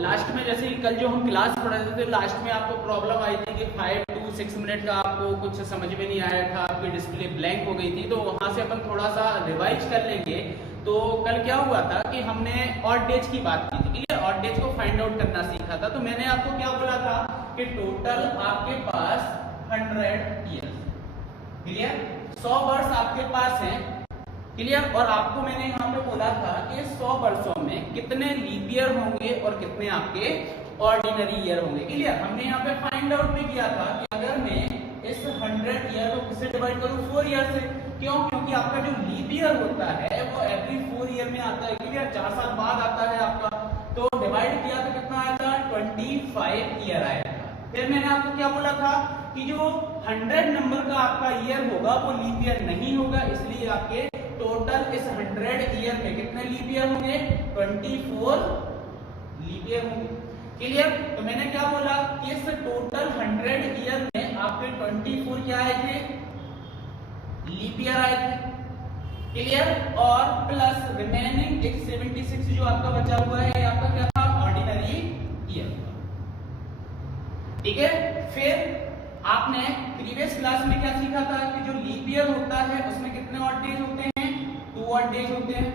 Last में जैसे कल जो हम क्लास पढ़ रहे थे, लास्ट में आपको प्रॉब्लम आई थी कि 5 to 6 मिनट का आपको कुछ समझ में नहीं आया था, आपकी डिस्प्ले ब्लैंक हो गई थी, तो वहां से अपन थोड़ा सा रिवाइज कर लेंगे। तो कल क्या हुआ था कि हमने ऑड डेज की बात की थी, क्लियर, ऑड डेज को फाइंड आउट करना सीखा था। तो मैंने आपको क्या बोला था कि टोटल आपके पास 100 ईयर्स, क्लियर, 100 वर्ष आपके पास हैं, क्लियर। और आपको मैंने यहाँ पे बोला था कि 100 वर्षों में कितने लीप ईयर होंगे और कितने आपके ऑर्डिनरी ईयर होंगे, क्लियर। हमने यहाँ पे फाइंड आउट भी किया था कि अगर मैं इस 100 ईयर को किससे डिवाइड करूँ, 4 ईयर से, क्यों, क्योंकि आपका जो लीप ईयर होता है वो एवरी 4 ईयर में आता है, क्लियर, 4 साल बाद आता है आपका। तो डिवाइड किया तो कितना आया था, 25 ईयर आया था। फिर मैंने आपको क्या बोला था कि जो 100 नंबर का आपका ईयर होगा वो लीप ईयर नहीं होगा, इसलिए आपके टोटल इस 100 ईयर में कितने लीप ईयर होंगे, 24 लीप ईयर होंगे, क्लियर। तो मैंने क्या बोला कि इस टोटल 100 ईयर में आपके 24 क्या आए थे, लीप ईयर आए थे, क्लियर। और प्लस रिमेनिंग एक 76 जो आपका बचा हुआ है, आपका क्या था, ऑर्डिनरी ईयर, ठीक है। फिर आपने प्रीवियस क्लास में क्या सीखा था कि जो लीप ईयर होता है उसमें कितने ऑड डेज होते हैं, 2 ऑड डेज होते हैं,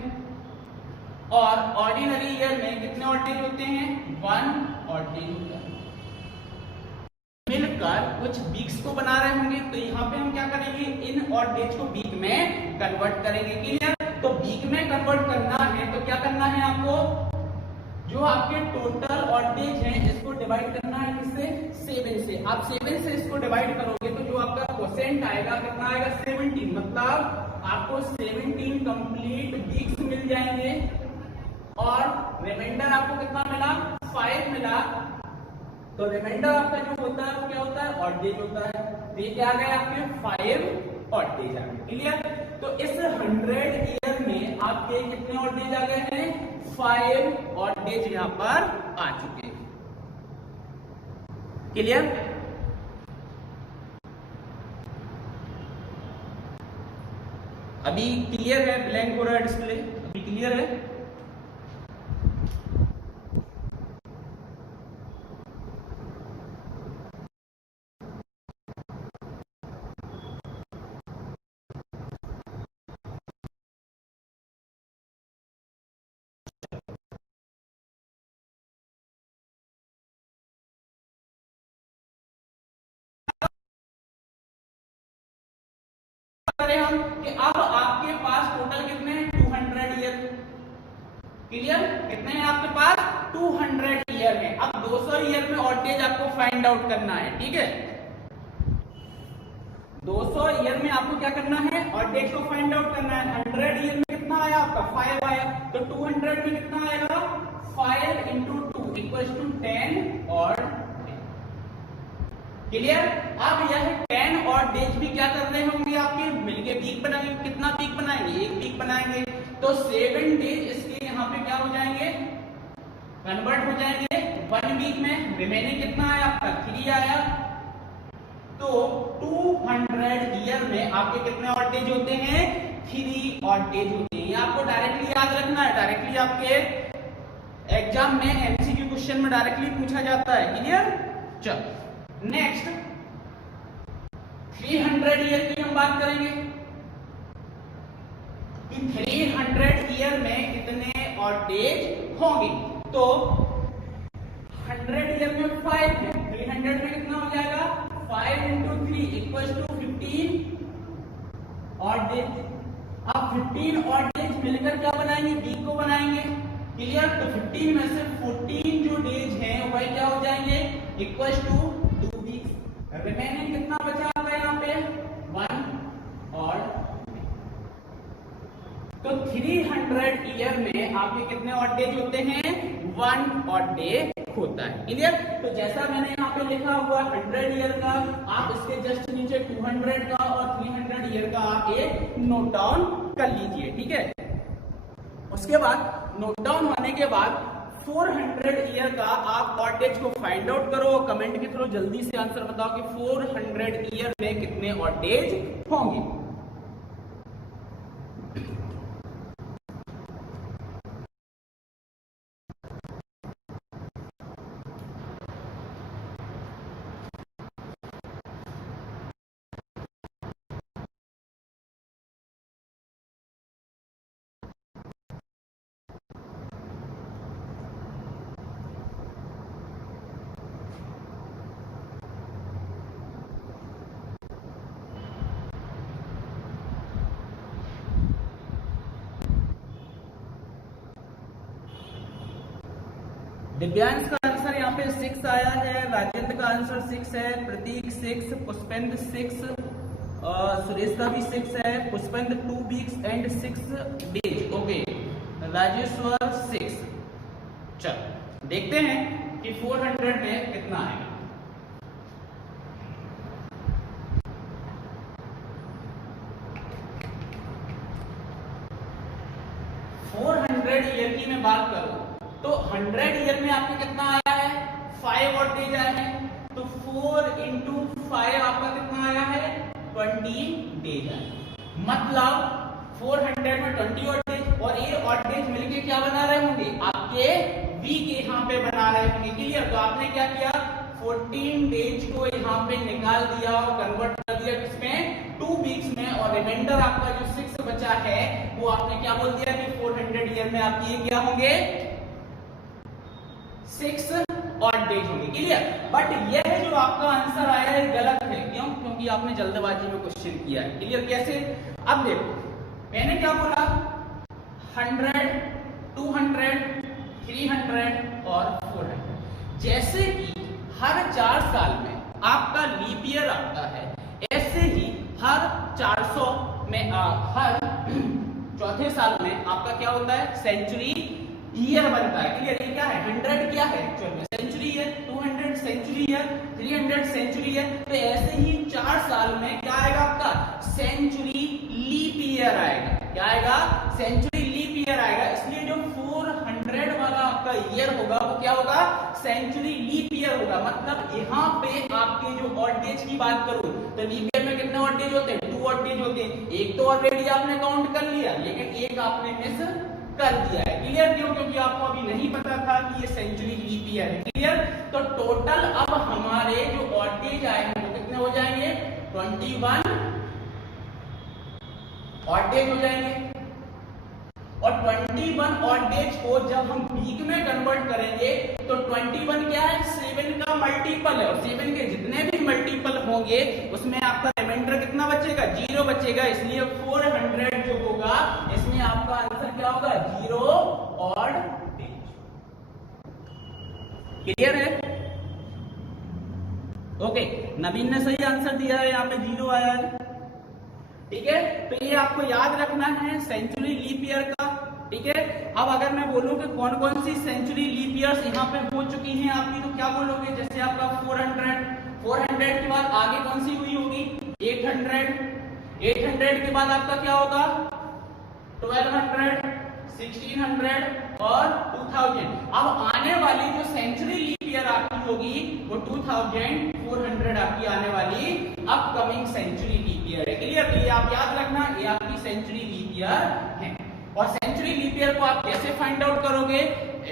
और ऑर्डिनरी ईयर में कितने ऑड डेज होते हैं, 1 ऑड डेज होता है। मिलकर कुछ वीक्स को बना रहे होंगे, तो यहाँ पे हम क्या करेंगे, इन ऑड डेज को वीक में कन्वर्ट करेंगे, क्लियर। तो वीक में कन्वर्ट करना है तो क्या करना है आपको, जो आपके टोटल ऑड डेज हैं इसको डिवाइड करना है किससे, 7 से। आप 7 से इसको डिवाइड करोगे तो जो आपका क्वोशिएंट आएगा कितना आएगा, 17, मतलब आपको 17 कंप्लीट वीक्स मिल जाएंगे, और रिमाइंडर आपको कितना मिला, 5 मिला। तो रिमाइंडर आपका जो होता है वो क्या होता है, ऑड डेज होता है। तो ये क्या आ गए आपके 5 ऑड डेज आ गए, क्लियर। तो इस 100 ईयर में आपके कितने ऑड डेज आ गए हैं, 5 ऑड डेज यहाँ पर आ चुके हैं, क्लियर। अभी क्लियर है, ब्लैंक हो रहा है डिस्प्ले, अभी क्लियर है। हम कि अब आपके पास टोटल कितने हैं, 200 ईयर, क्लियर। कितने हैं आपके पास, 200 ईयर है। अब 200 ईयर में ऑड डेज आपको फाइंड आउट करना है, ठीक है। 200 ईयर में आपको क्या करना है, ऑड डेज को फाइंड आउट करना है। 100 ईयर में कितना आया आपका, 5 आया, तो 200 में कितना आएगा, 5 into 2 equals to 10 और, क्लियर। अब यह 10 और डेज भी क्या कर रहे होंगे आपके, मिलके वीक बनाएंगे, कितना वीक बनाएंगे, 1 वीक बनाएंगे। तो 7 डेज इसके यहाँ पे क्या हो जाएंगे, कन्वर्ट हो जाएंगे 1 वीक में। रिमेनिंग कितना आया आपका, 3 आया। तो 200 ईयर में आपके कितने ऑड डेज होते हैं, 3 ऑड डेज होते हैं। ये आपको डायरेक्टली याद रखना है, डायरेक्टली आपके एग्जाम में एमसीक्यू क्वेश्चन में डायरेक्टली पूछा जाता है, क्लियर। चलो नेक्स्ट 300 ईयर की हम बात करेंगे कि 300 ईयर में कितने ऑड डेज होंगे। तो 100 ईयर में 5 है, 300 में कितना हो जाएगा, 5 into 3 equals to 15 odd days. अब 15 ऑड डेज मिलकर क्या बनाएंगे, वीक को बनाएंगे, क्लियर। तो 15 में से 14 जो डेज हैं वही क्या हो जाएंगे, इक्वल्स टू 2 वीक्स। रिमेनिंग कितना बचा आपका यहाँ पे, 1 और, तो 300 ईयर में आपके कितने ऑड डेज होते हैं, 1 ऑड डे होता है, क्लियर। तो जैसा मैंने यहाँ पे लिखा हुआ 100 ईयर का, आप इसके जस्ट नीचे 200 का और 300 ईयर का आप एक नोट डाउन कर लीजिए, ठीक है। उसके बाद नोट डाउन होने के बाद 400 ईयर का आप ऑड डेज को फाइंड आउट करो, कमेंट के थ्रू जल्दी से आंसर बताओ कि 400 ईयर में कितने ऑड डेज होंगे। दिव्यांश का आंसर यहाँ पे 6 आया है, राजेंद्र का आंसर 6 है, प्रतीक 6, पुष्पेंद्र 6, सुरेश का भी 6 है, Pushpendra 2 weeks and 6 days. Okay, Rajeshwar 6। चल देखते हैं कि 400 में कितना आएगा। 400 ईयर की मैं बात करूं तो 100 ईयर में आपको कितना आया है, 5 और डेज आए हैं, तो 4 into 5 आपका कितना आया है, 20 डेज आया। मतलब 400 में 20 और डेज, और ये और डेज मिलके क्या बना रहे होंगे, आपके वीक यहाँ पे बना रहे होंगे। क्लियर? तो आपने क्या किया, 14 डेज को यहाँ पे निकाल दिया और कन्वर्ट कर दिया किसमें, 2 वीक्स में, और रिमाइंडर आपका जो 6 बचा है वो आपने क्या बोल दिया कि 400 ईयर में आपके ये क्या होंगे, 6 और डेज होंगे। क्लियर? बट यह जो आपका आंसर आया है गलत है। क्यों? क्योंकि आपने जल्दबाजी में क्वेश्चन किया है। क्लियर? कैसे? अब देखो, मैंने क्या बोला, 100, 200, 300 और 400। जैसे कि हर 4 साल में आपका लीप ईयर आता है, ऐसे ही हर 400 में हर चौथे साल में आपका क्या होता है, सेंचुरी ईयर बनता है। क्लियर? ये क्या है, 100 क्या है एक्चुअल में, century year, 200 century year, 300 century year. तो ऐसे ही 4 साल में क्या आएगा आपका, सेंचुरी लीप ईयर आएगा। क्या आएगा, सेंचुरी लीप ईयर आएगा। इसलिए जो 400 वाला आपका ईयर होगा वो क्या होगा, सेंचुरी लीप ईयर होगा। मतलब यहाँ पे आपके जो ऑड डेज की बात करूं तो लीप ईयर में कितने ऑड डेज होते हैं, 2 ऑड डेज होते हैं। एक तो ऑलरेडी आपने काउंट कर लिया, लेकिन एक आपने मिस कर दिया है। क्लियर? क्यों? क्योंकि आपको अभी नहीं पता था कि ये सेंचुरी लीप ईयर है। क्लियर? तो टोटल अब हमारे जो ऑड डेज आए हैं वो कितने हो जाएंगे, 21 ऑड डेज हो जाएंगे। और 21 ऑड डेज को जब हम वीक में कन्वर्ट करेंगे तो 21 क्या है, 7 का मल्टीपल है, और 7 के जितने भी मल्टीपल होंगे उसमें आपका रिमाइंडर कितना बचेगा, 0 बचेगा। इसलिए 400 जो होगा इसमें आपका आंसर क्या होगा, 0 ऑड डेज। क्लियर है? ओके, नवीन ने सही आंसर दिया है, यहाँ पे 0 आया है। ठीक है? तो ये आपको याद रखना है सेंचुरी लीप ईयर का। ठीक है? अब अगर मैं बोलूं कि कौन कौन सी सेंचुरी लीप ईयर्स यहाँ पे हो चुकी हैं आपकी, तो क्या बोलोगे, जैसे आपका 400 के बाद आगे कौन सी हुई होगी, 800 के बाद आपका क्या होगा, 1200, 1600 और 2000। अब आने वाली जो सेंचुरी लीप ईयर आपकी होगी वो 2400 आपकी आने वाली अपकमिंग सेंचुरी लीप ईयर है। क्लियर? ये आप याद रखना, ये आपकी सेंचुरी लीप ईयर है। और सेंचुरी लीप ईयर को आप कैसे फाइंड आउट करोगे,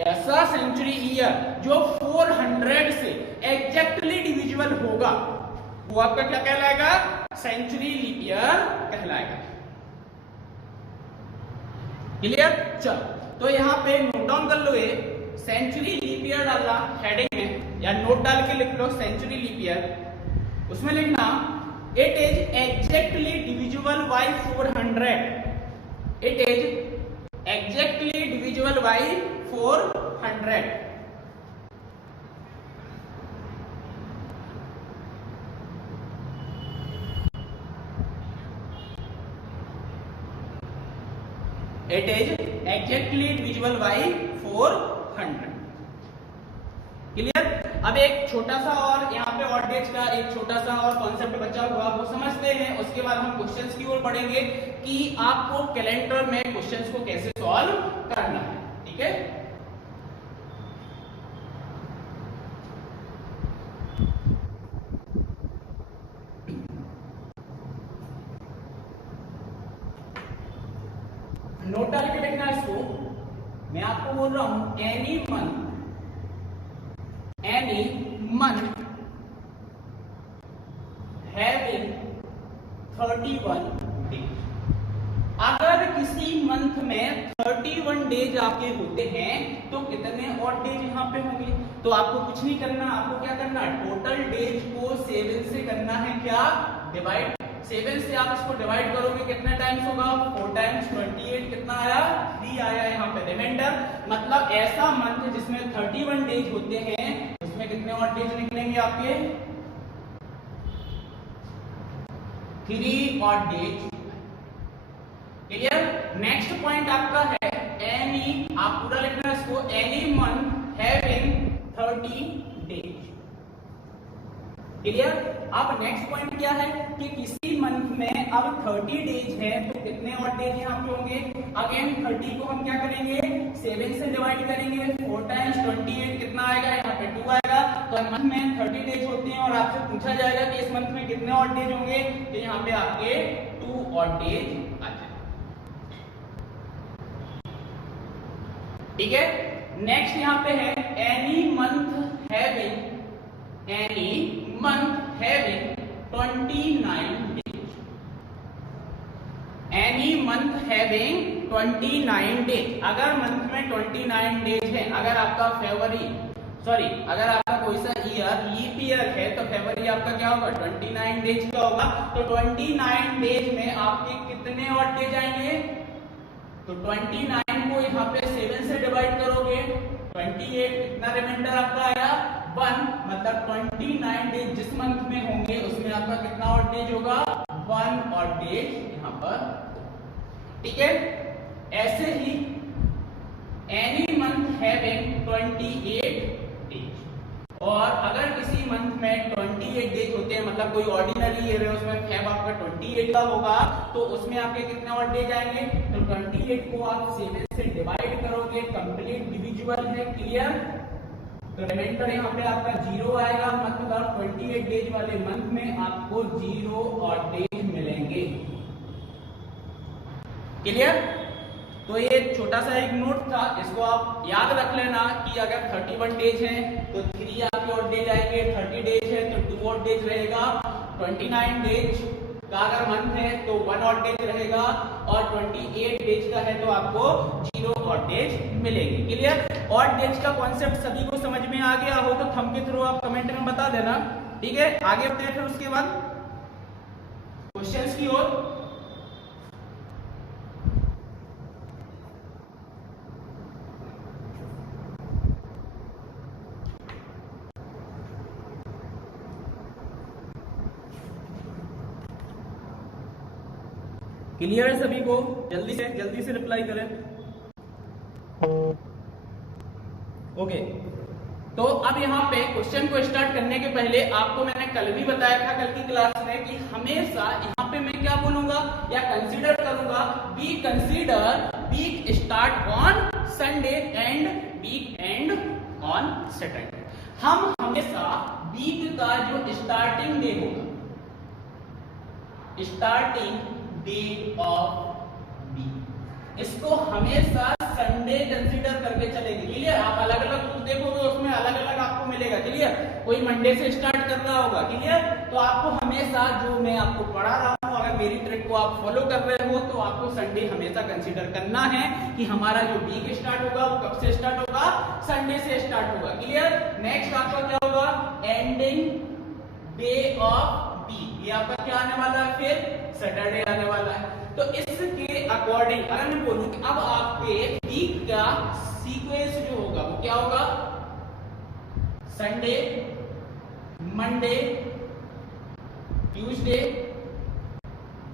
ऐसा सेंचुरी ईयर जो 400 से एग्जैक्टली डिविजिबल होगा वो आपका क्या कहलाएगा, सेंचुरी लीप ईयर कहलाएगा। क्लियर? चल, तो यहाँ पे नोट डाउन कर लो, ये सेंचुरी लीप ईयर डालना हेडिंग में, या नोट डाल के लिख लो सेंचुरी लीप ईयर। उसमें लिखना it is exactly divisible by 400। It is exactly divisible by 400। It is exactly divisible by 400। Clear? अब एक छोटा सा और यहाँ पे ऑड डेज का एक छोटा सा और कॉन्सेप्ट बचा हुआ वो समझते हैं, उसके बाद हम क्वेश्चंस की ओर बढ़ेंगे कि आपको कैलेंडर में क्वेश्चंस को कैसे सॉल्व करना है। ठीक है? नोट डाल के लिखना इसको। मैं आपको बोल रहा हूं एनी मंथ हैविंग 31 डेज। अगर किसी मंथ में 31 डेज आपके होते हैं तो कितने ऑड डेज यहाँ पे होंगे, तो आपको कुछ नहीं करना, आपको क्या करना, टोटल डेज को 7 से करना है क्या, डिवाइड 7 से आप इसको डिवाइड करोगे कितने टाइम्स होगा, 4 टाइम्स 28 कितना आया, 3 आया यहाँ पे रिमाइंडर। मतलब ऐसा मंथ जिसमें 31 डेज होते हैं उसमें कितने और डेज निकलेंगे आपके, 3 और डेज। क्लियर। नेक्स्ट पॉइंट आपका है एनी, आप पूरा लिखना है इसको, any month having 30 days. Clear. अब नेक्स्ट पॉइंट क्या है कि किसी मंथ में अब 30 डेज है तो कितने और डेज यहाँ पे होंगे। अगेन 30 को हम क्या करेंगे, 7 से डिवाइड करेंगे, 4 टाइम्स 28 कितना आएगा, यहाँ पे 2 आएगा। तो मंथ में 30 डेज होते हैं और आपसे पूछा जाएगा कि इस मंथ में कितने और डेज होंगे, तो यहाँ पे आपके 2 और डेज आ जाए। ठीक है। नेक्स्ट यहाँ पे है any month having 29 days. Any month having 29 days. अगर मंथ में 29 डेज है, अगर आपका अगर आपका कोई सा ईयर लीप ईयर है तो फरवरी आपका क्या होगा, 29 डेज का होगा। तो 29 डेज में आपके कितने और डेज आएंगे, तो 29 को यहाँ पे 7 से डिवाइड करोगे, 28 कितना रिमाइंडर आपका आया, 1। मतलब 29 डेज जिस मंथ में होंगे उसमें आपका कितना और डेज होगा, 1 और डेज यहाँ पर। ठीक है। ऐसे ही एनी मंथ हैविंग 28 डेज। और अगर किसी मंथ में 28 डेज होते हैं, मतलब कोई ऑर्डिनरी ईयर है उसमें फैब आपका 28 का होगा, तो उसमें आपके कितने और डेज आएंगे, तो 28 को आप 7 से डिवाइड करोगे, कंप्लीट डिविजिबल है। क्लियर। तो रिमाइंडर यहाँ पे आपका 0 आएगा, मतलब 28 डेज वाले मंथ में आपको 0 और डेज मिलेंगे। क्लियर। तो ये छोटा सा एक नोट था, इसको आप याद रख लेना कि अगर 31 डेज है तो 3 आपके और डेज आएंगे, 30 डेज है तो 2 और डेज रहेगा, 29 डेज का अगर मंथ है तो 1 और डेज रहेगा, और 28 डेज का है तो आपको 0 और डेज मिलेंगे। क्लियर। और डेज का कॉन्सेप्ट सभी को समझ में आ गया हो तो थंब के थ्रू आप कमेंट में बता देना। ठीक है। आगे बढ़ते हैं फिर उसके बाद क्वेश्चंस की ओर। क्लियर है सभी को, जल्दी से रिप्लाई करें। ओके। तो अब यहाँ पे क्वेश्चन को स्टार्ट करने के पहले आपको मैंने कल भी बताया था, कल की क्लास में, कि हमेशा यहाँ पे मैं क्या बोलूंगा या कंसीडर करूंगा, we consider week start on Sunday and week end on Saturday. हम हमेशा वीक का जो स्टार्टिंग डे होगा, स्टार्टिंग डे ऑफ वीक, इसको हमेशा संडे कंसीडर करके चलेंगे। क्लियर। आप अलग अलग बुक देखोगे उसमें अलग अलग आपको मिलेगा। क्लियर। कोई मंडे से स्टार्ट कर रहा होगा। क्लियर। तो आपको हमेशा जो मैं आपको पढ़ा रहा हूं, अगर मेरी ट्रिक को आप फॉलो कर रहे हो तो आपको संडे हमेशा कंसीडर करना है कि हमारा जो वीक स्टार्ट होगा वो कब से स्टार्ट होगा, संडे से स्टार्ट होगा। क्लियर। नेक्स्ट आपका क्या होगा, एंडिंग डे ऑफ वीक, ये आपका क्या आने वाला है, फिर सैटरडे आने वाला है। तो इसके अकॉर्डिंग अगर मैं बोलूं कि अब आपके वीक का सीक्वेंस जो होगा वो क्या होगा, Sunday, Monday, Tuesday,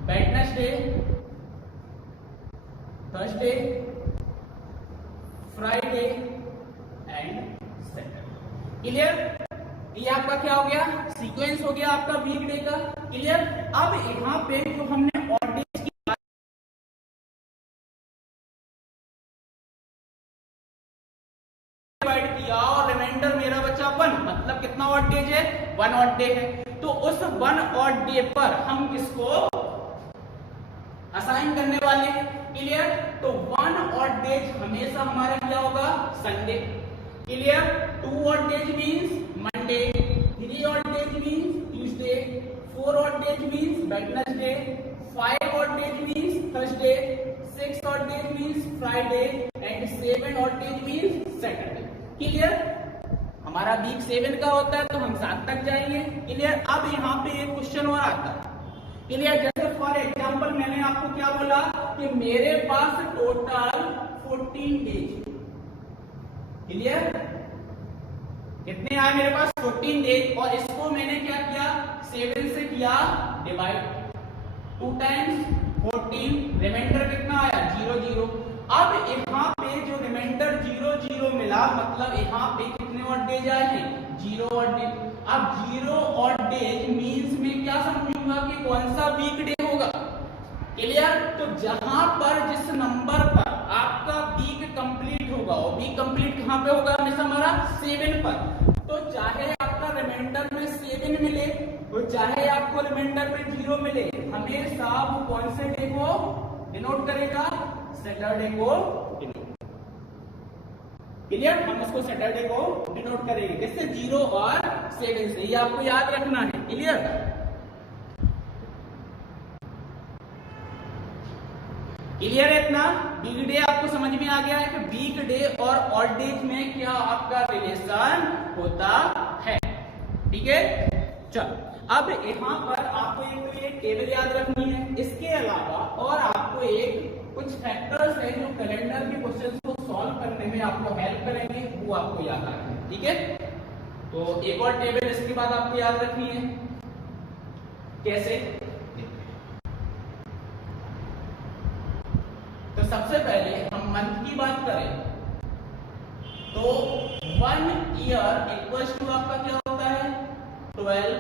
Wednesday, Thursday, Friday and Saturday. Clear. ये आपका क्या हो गया, सीक्वेंस हो गया आपका वीक डे का। क्लियर। अब यहाँ पे जो हमने ऑड डेज की डिवाइड किया और रिमाइंडर मेरा बचा 1, मतलब कितना ऑड डेज है, 1 ऑड डे है। तो उस 1 ऑड डे पर हम किसको असाइन करने वाले हैं। क्लियर। तो 1 ऑड डेज हमेशा हमारा क्या होगा, Sunday. Clear. 2 odd days means Monday, 3 odd days means Tuesday, 4 odd days means Wednesday, 5 odd days means Thursday, 6 odd days means Friday and 7 odd days means Saturday. Clear. हमारा week 7 का होता है तो हम 7 तक जाएंगे। क्लियर। अब यहाँ पे एक क्वेश्चन और आता है क्लियर। जैसे फॉर एग्जांपल मैंने आपको क्या बोला कि मेरे पास टोटल 14 डेज, क्लियर, कितने आए मेरे पास 14 डेज, और इसको मैंने क्या किया 7 से किया डिवाइड, 2 टाइम्स 14, रिमाइंडर कितना आया 0 0। अब यहाँ पे जो रिमाइंडर 0 0 मिला, मतलब यहाँ पे कितने और डेज आए हैं 0 और डेज। अब 0 और डेज मींस में क्या समझूंगा कि कौन सा वीक डे होगा, क्लियर। तो जहां पर जिस नंबर पर आपका वीक कंप्लीट होगा, और वीक कंप्लीट कहां पे होगा हमेशा हमारा 7 पर, तो चाहे आपका रिमाइंडर में 7 मिले और चाहे आपको रिमाइंडर में 0 मिले, हमेशा वो कौन से डे को डिनोट करेगा, सैटरडे को डिनोट, क्लियर। हम उसको सैटरडे को डिनोट करेंगे किससे 0 और 7 से, ये आपको याद रखना है, क्लियर। क्लियर है इतना। वीक डे आपको समझ में आ गया है कि वीक डे और ऑड डेज में क्या आपका रिलेशन होता है, ठीक है। चलो अब यहाँ पर आपको एक तो ये टेबल याद रखनी है, इसके अलावा और आपको एक कुछ फैक्टर्स है जो कैलेंडर के क्वेश्चंस को सॉल्व करने में आपको हेल्प करेंगे, वो आपको याद रखना है, ठीक है। तो एक और टेबल इसके बाद आपको याद रखनी है, कैसे। तो सबसे पहले हम मंथ की बात करें तो 1 ईयर इक्वल्स टू आपका क्या होता है 12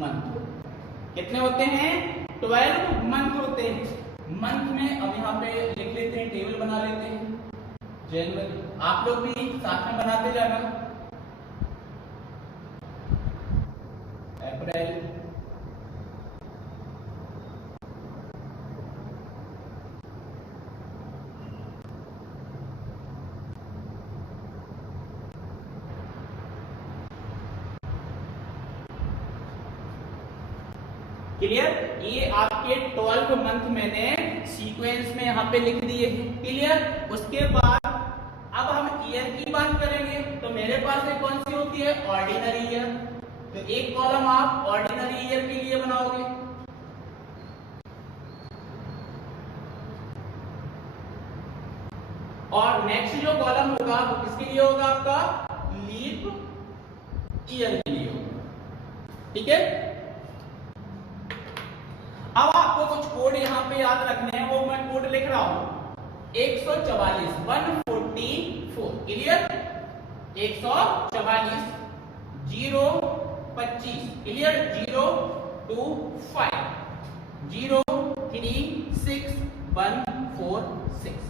मंथ। कितने होते हैं 12 मंथ होते हैं। मंथ में अब यहाँ पे लिख लेते हैं, टेबल बना लेते हैं। जनवरी, आप लोग भी साथ में बनाते जाना। अप्रैल, क्लियर। ये आपके 12 मंथ मैंने सीक्वेंस में यहाँ पे लिख दिए हैं, क्लियर। उसके बाद अब हम ईयर की बात करेंगे तो मेरे पास एक कौन सी होती है ऑर्डिनरी ईयर। तो एक कॉलम आप ऑर्डिनरी ईयर के लिए बनाओगे, और नेक्स्ट जो कॉलम होगा वो किसके लिए होगा आपका लीप ईयर के लिए होगा, ठीक है। अब आपको कुछ कोड यहाँ पे याद रखने हैं, वो मैं कोड लिख रहा हूं 144 144, क्लियर। 144 0 25, क्लियर। 0 2 5 0 3 6 1 4 6,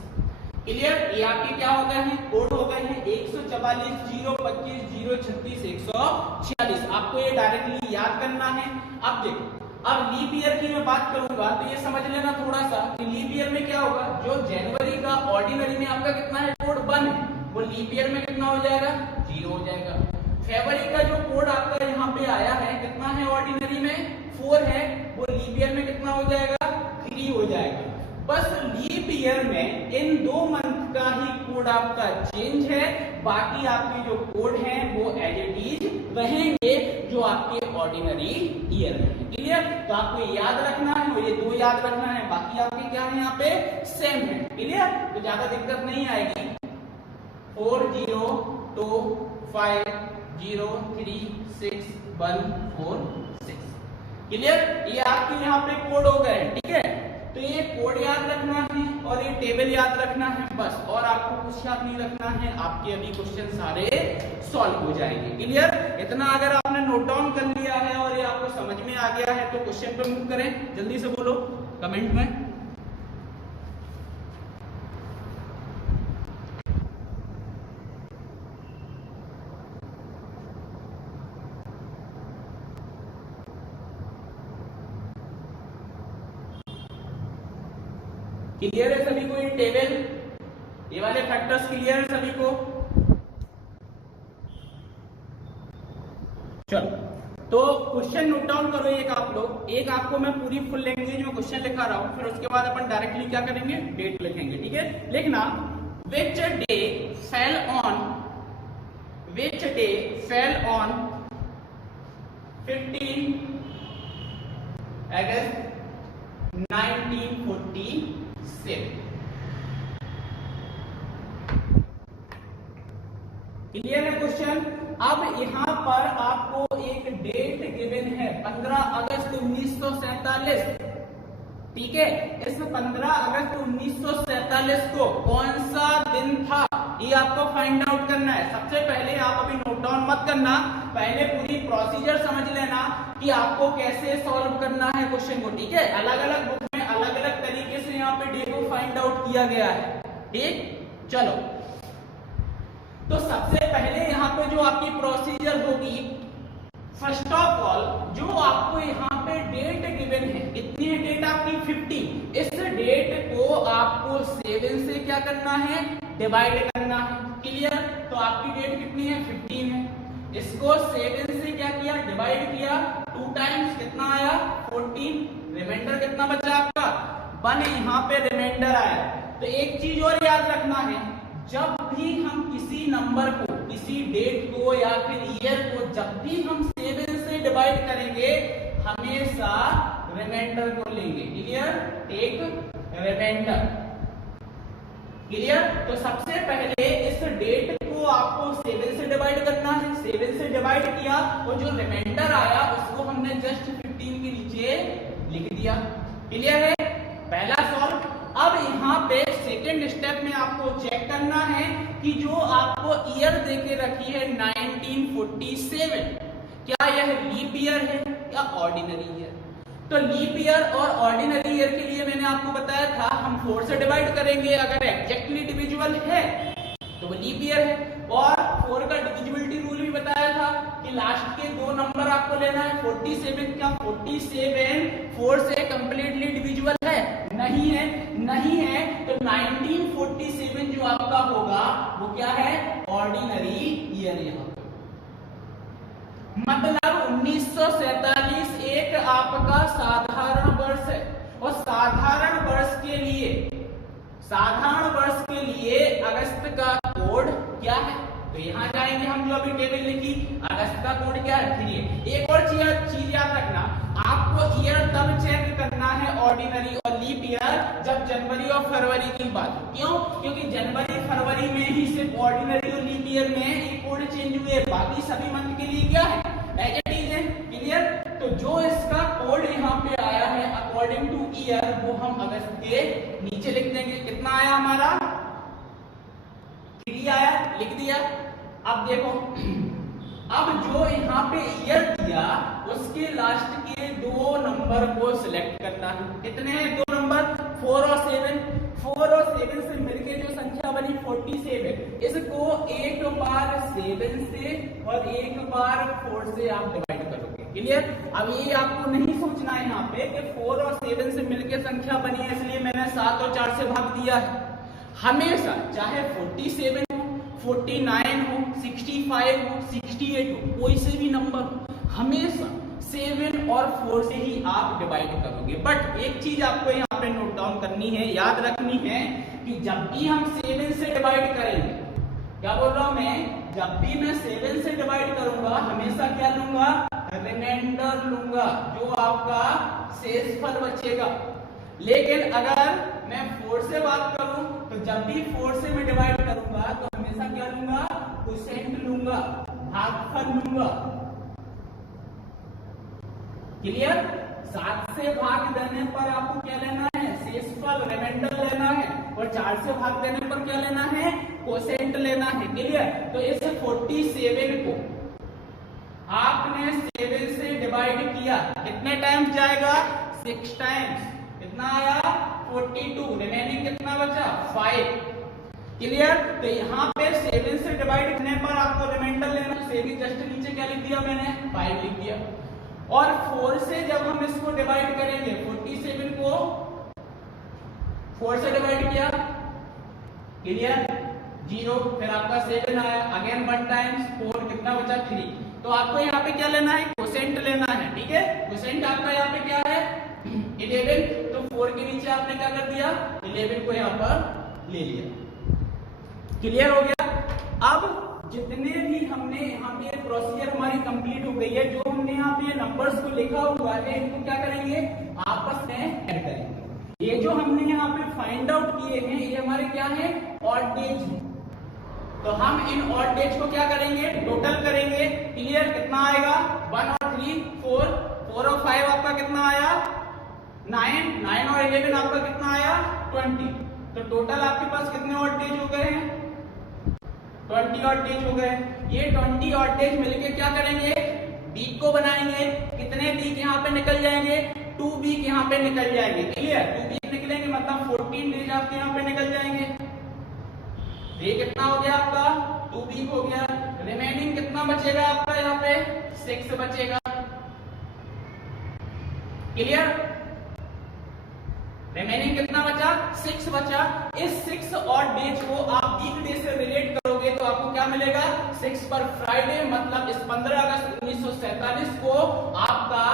क्लियर। ये आपके क्या हो गए हैं कोड हो गए हैं 144 0 25 0 36 146। आपको ये डायरेक्टली याद करना है। अब देखो, अब लीप ईयर की मैं बात करूंगा तो ये समझ लेना थोड़ा सा कि लीप ईयर में क्या होगा, जो जनवरी का ऑर्डिनरी में आपका कितना है कोड 1 है, वो लीप ईयर में कितना हो जाएगा 0 हो जाएगा। फरवरी का जो कोड आपका यहाँ पे आया है कितना है ऑर्डिनरी में 4 है, वो लीप ईयर में कितना हो जाएगा 3 हो जाएगा। बस लीप ईयर में इन 2 मंथ का ही कोड आपका चेंज है, बाकी आपके जो कोड हैं वो एज इट इज रहेंगे जो आपके ऑर्डिनरी ईयर में, क्लियर। तो आपको याद रखना है, ये 2 याद रखना है, बाकी आपके क्या है यहाँ पे सेम है, क्लियर। तो ज्यादा दिक्कत नहीं आएगी। 4 0 2 5 0 3 6 1 4 6, क्लियर। ये आपके यहाँ पे कोड हो गए, ठीक है। तो ये कोड याद रखना है और ये टेबल याद रखना है बस, और आपको कुछ याद नहीं रखना है, आपके अभी क्वेश्चन सारे सॉल्व हो जाएंगे, क्लियर। इतना अगर आपने नोट डाउन कर लिया है और ये आपको समझ में आ गया है तो क्वेश्चन पे मूव करें, जल्दी से बोलो कमेंट में। क्लियर है सभी को ये टेबल, ये वाले फैक्टर्स क्लियर है सभी को। चलो तो क्वेश्चन नोट डाउन करो एक आप लोग, एक आपको मैं पूरी फुल लैंग्वेज में क्वेश्चन लिखा रहा हूं, फिर उसके बाद अपन डायरेक्टली क्या करेंगे डेट लिखेंगे, ठीक है। लिखना which day fell on 15 August 1947। Clear है क्वेश्चन। अब यहां पर आपको एक डेट गिवन है 15 अगस्त 1947, ठीक है। इस 15 अगस्त 1947 को कौन सा दिन था ये आपको फाइंड आउट करना है। सबसे पहले आप अभी नोट डाउन मत करना, पहले पूरी प्रोसीजर समझ लेना कि आपको कैसे सॉल्व करना है क्वेश्चन को, ठीक है। अलग अलग बुक में अलग अलग तरीके से यहाँ पे डेट को फाइंड आउट किया गया है, ठीक। चलो, तो सबसे पहले यहाँ पे जो आपकी प्रोसीजर होगी, फर्स्ट ऑफ ऑल जो आपको यहाँ पे डेट गिवन है, कितनी है डेट आपकी 50, इस डेट को आपको 7 से क्या करना है, डिवाइड करना है। क्लियर। तो आपकी डेट कितनी है 15 है, इसको 7 से क्या किया, डिवाइड किया, 2 टाइम्स कितना आया 14, रिमाइंडर कितना बचा आपका 1, यहाँ पे रिमाइंडर आया। तो एक चीज और याद रखना है, जब भी हम किसी नंबर को, किसी डेट को या फिर ईयर को जब भी हम 7 से डिवाइड करेंगे हमेशा रिमाइंडर को लेंगे। Clear, take reminder. क्लियर। तो सबसे पहले इस डेट को आपको 7 से डिवाइड करना है, 7 से डिवाइड किया और जो रिमाइंडर आया उसको हमने जस्ट 15 के नीचे लिख दिया। क्लियर है, पहला सॉल्व। अब यहाँ पे सेकेंड स्टेप में आपको चेक करना है कि जो आपको ईयर देके रखी है 1947, क्या यह लीप ईयर है या ऑर्डिनरी ईयर। तो लीप ईयर और ऑर्डिनरी ईयर के लिए मैंने आपको बताया था हम 4 से डिवाइड करेंगे, अगर एग्जैक्टली डिविजिबल है तो वो लीप ईयर है। और 4 का डिविजिबिलिटी रूल भी बताया था कि लास्ट के 2 नंबर आपको लेना है। 47 का 47 4 से कंप्लीटली डिविजिबल है, नहीं है, नहीं है, तो 1947 जो आपका होगा वो क्या है, ऑर्डिनरी ईयर। यहाँ मतलब 1947 एक आपका साधारण वर्ष है, और साधारण वर्ष के लिए अगस्त का कोड क्या है। तो यहाँ जाएंगे हम, जो अभी टेबल लिखी, अगस्त का कोड क्या है 3 है। एक और चीज याद रखना, आपको ईयर तब चेक करना है ऑर्डिनरी और लीप ईयर जब जनवरी और फरवरी की बात हो। क्यों? क्योंकि जनवरी फरवरी में ही सिर्फ ऑर्डिनरी और लीप ईयर में ये कोड चेंज हुए, बाकी सभी मंथ के लिए क्या है, एज इट इज है। क्लियर। तो जो इसका कोड यहाँ पे आया है अकॉर्डिंग टू ईयर वो हम अगस्त के नीचे लिख देंगे। कितना आया हमारा 3 आया, लिख दिया। अब देखो, अब जो यहाँ पे ईयर दिया उसके लास्ट के 2 नंबर को सिलेक्ट करना है। कितने हैं 2 नंबर, 4 और 7। 4 और 7 से मिलके जो संख्या बनी 47, इसको एक बार 7 से और एक बार 4 से आप डिवाइड करोगे। क्लियर। अब ये आपको नहीं सोचना है यहाँ पे कि 4 और 7 से मिलके संख्या बनी है इसलिए मैंने 7 और 4 से भाग दिया है। हमेशा चाहे 47 हो, 49 हो, 65 हो, 68 हो, कोई से भी नंबर हो, हमेशा 7 और 4 से ही आप डिवाइड करोगे। बट एक चीज आपको यहाँ पे नोट डाउन करनी है, याद रखनी है कि जब भी हम 7 से डिवाइड करेंगे, क्या बोल रहा हूं मैं, जब भी मैं 7 से डिवाइड करूंगा हमेशा क्या लूंगा, रिमाइंडर लूंगा, जो आपका शेषफल बचेगा। लेकिन अगर मैं 4 से बात करूं तो जब भी 4 से मैं डिवाइड करूंगा तो हमेशा क्या लूंगा, क्वोशिएंट लूंगा, भागफल लूंगा। क्लियर। 7 से भाग देने पर आपको क्या लेना है, शेषफल, रिमाइंडर लेना है, और 4 से भाग देने पर क्या लेना है, क्वोशिएंट लेना है। क्लियर। तो इस 47 को आपने 7 से डिवाइड किया, कितने टाइम्स जाएगा, 6 टाइम्स। कितना आया 42, रिमेनिंग कितना बचा 5। क्लियर। तो यहाँ पे 7 से डिवाइड करने पर आपको रिमाइंडर लेना, 7 जस्ट नीचे क्या लिख दिया मैंने, 5 लिख दिया। और 4 से जब हम इसको डिवाइड करेंगे, 47 को 4 से डिवाइड किया, क्लियर, 0, फिर आपका 7 आया, अगेन 1 टाइम्स 4, कितना बचा 3। तो आपको यहाँ पे क्या लेना है, क्वोशिएंट लेना है। ठीक है, क्वोशिएंट आपका यहाँ पे क्या है 11, तो 4 के नीचे आपने क्या कर दिया, 11 को यहाँ पर ले लिया। क्लियर हो गया। अब जितने भी हमने यहाँ पे प्रोसीजर हमारी कंप्लीट हो गई है, जो हमने यहाँ पे नंबर्स को लिखा हुआ है इनको क्या करेंगे, आपस में ऐड करेंगे। जो हमने यहाँ पे फाइंड आउट किए हैं ये हमारे क्या है, ऑड डेज है। तो हम इन ऑड डेज को क्या करेंगे, टोटल करेंगे। क्लियर, कितना आएगा, 1 और 3 4, 4 और 5 आपका कितना आया 9, 9 और 11 आपका कितना आया 20। तो टोटल आपके पास कितने ऑड डेज हो गए हैं, 20 ऑड डेज हो गए। ये 20 ऑड डेज मिलके क्या करेंगे, वीक को बनाएंगे। कितने वीक यहाँ पे निकल जाएंगे, 2 वीक यहाँ पे निकल जाएंगे। क्लियर, 2 वीक निकलेंगे मतलब 14 डेज आपके यहाँ पे निकल जाएंगे। ये कितना हो गया आपका, 2 वीक हो गया। रिमेनिंग कितना बचेगा आपका यहाँ पे, 6 बचेगा। क्लियर, रिमेनिंग कितना बचा, 6 बचा। इस 6 ऑड डेज को आप वीक डे से रिलेट करोगे तो आपको क्या मिलेगा, 6 पर फ्राइडे, मतलब इस 15 अगस्त 1947 को आपका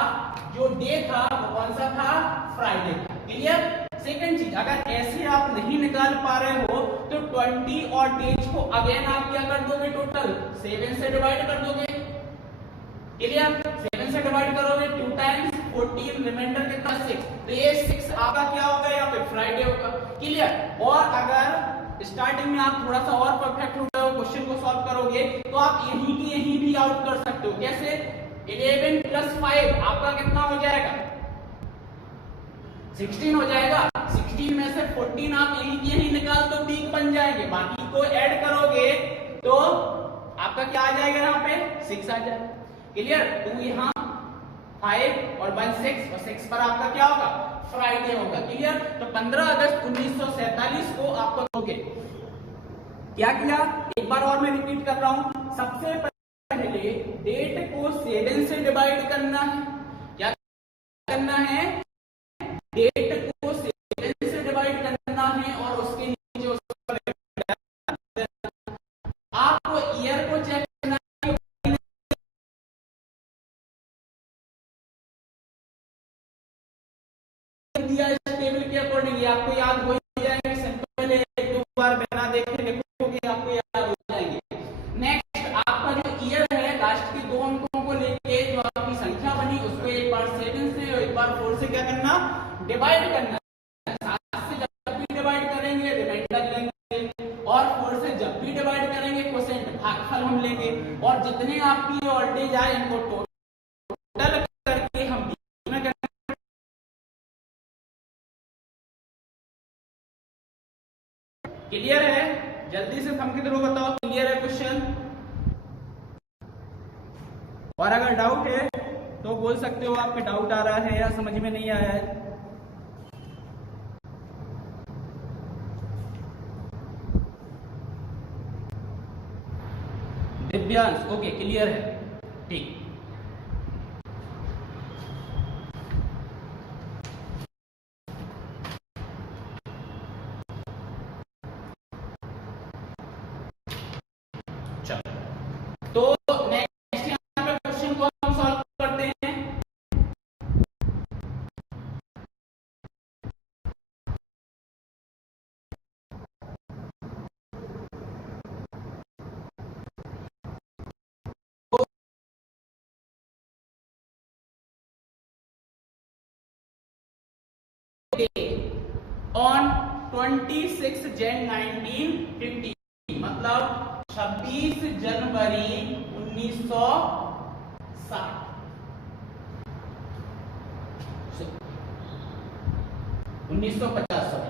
जो डे था वो कौन सा था, फ्राइडे था। क्लियर। सेकंड चीज, अगर ऐसे आप नहीं निकाल पा रहे हो तो 20 ऑड डेज को अगेन आप क्या कर दोगे, टोटल 7 से डिवाइड कर दोगे। क्लियर, 7 से डिवाइड करोगे 2 टाइम्स 14, रिमाइंडर कितना 6। तो ये 6 आपका क्या होगा, यहाँ पे फ्राइडे होगा। क्लियर। और अगर स्टार्टिंग में आप थोड़ा सा और परफेक्ट हो गए हो, क्वेश्चन को सॉल्व करोगे तो आप यहीं की यहीं भी आउट कर सकते हो। कैसे, 11 + 5 आपका कितना हो जाएगा, 16 हो जाएगा। 16 में से 14 आप यहीं की यहीं निकाल दो, वीक बन जाएंगे। बाकी को ऐड करोगे तो आपका क्या आ जाएगा, यहाँ पे 6 आ जाएगा। क्लियर, 2 यहाँ 5 और 1 6 और 6 पर आपका क्या होगा, फ्राइडे होगा। क्लियर। तो 15 अगस्त 1947 को आपको दोगे क्या किया, एक बार और मैं रिपीट कर रहा हूं। सबसे पहले डेट को 7 से डिवाइड करना है। क्या करना है, डेट को 7 से डिवाइड करना है और उसके नीचे आपको ईयर को चेक करना है। दिया इस टेबल के अकॉर्डिंग आपको याद हो जाएंगे, सिंपल है, एक दो बार बिना देखे लिखोगे आपको याद हो जाएंगे। नेक्स्ट आपका जो ईयर है, लास्ट के 2 अंकों को लेके जो आपकी संख्या बनी उसको एक बार 7 से और एक बार 4 से क्या करना, डिवाइड करना। 7 से जब भी डिवाइड करेंगे रिमाइंडर लेंगे और 4 से जब भी डिवाइड करेंगे क्वोशिएंट भागफल हम लेंगे। और जितने आपकी ऑड डेज आए इनको टोटल करके हम क्लियर है। जल्दी से थंब के थ्रू बताओ क्लियर है क्वेश्चन। और अगर डाउट है तो बोल सकते हो आपके डाउट आ रहा है या समझ में नहीं आया है। दिव्यांश ओके क्लियर है, ठीक। तो नेक्स्ट यहाँ पे क्वेश्चन को हम सॉल्व करते हैं। ऑन 26 Jan 1950, मतलब 26 जनवरी 1960, 1950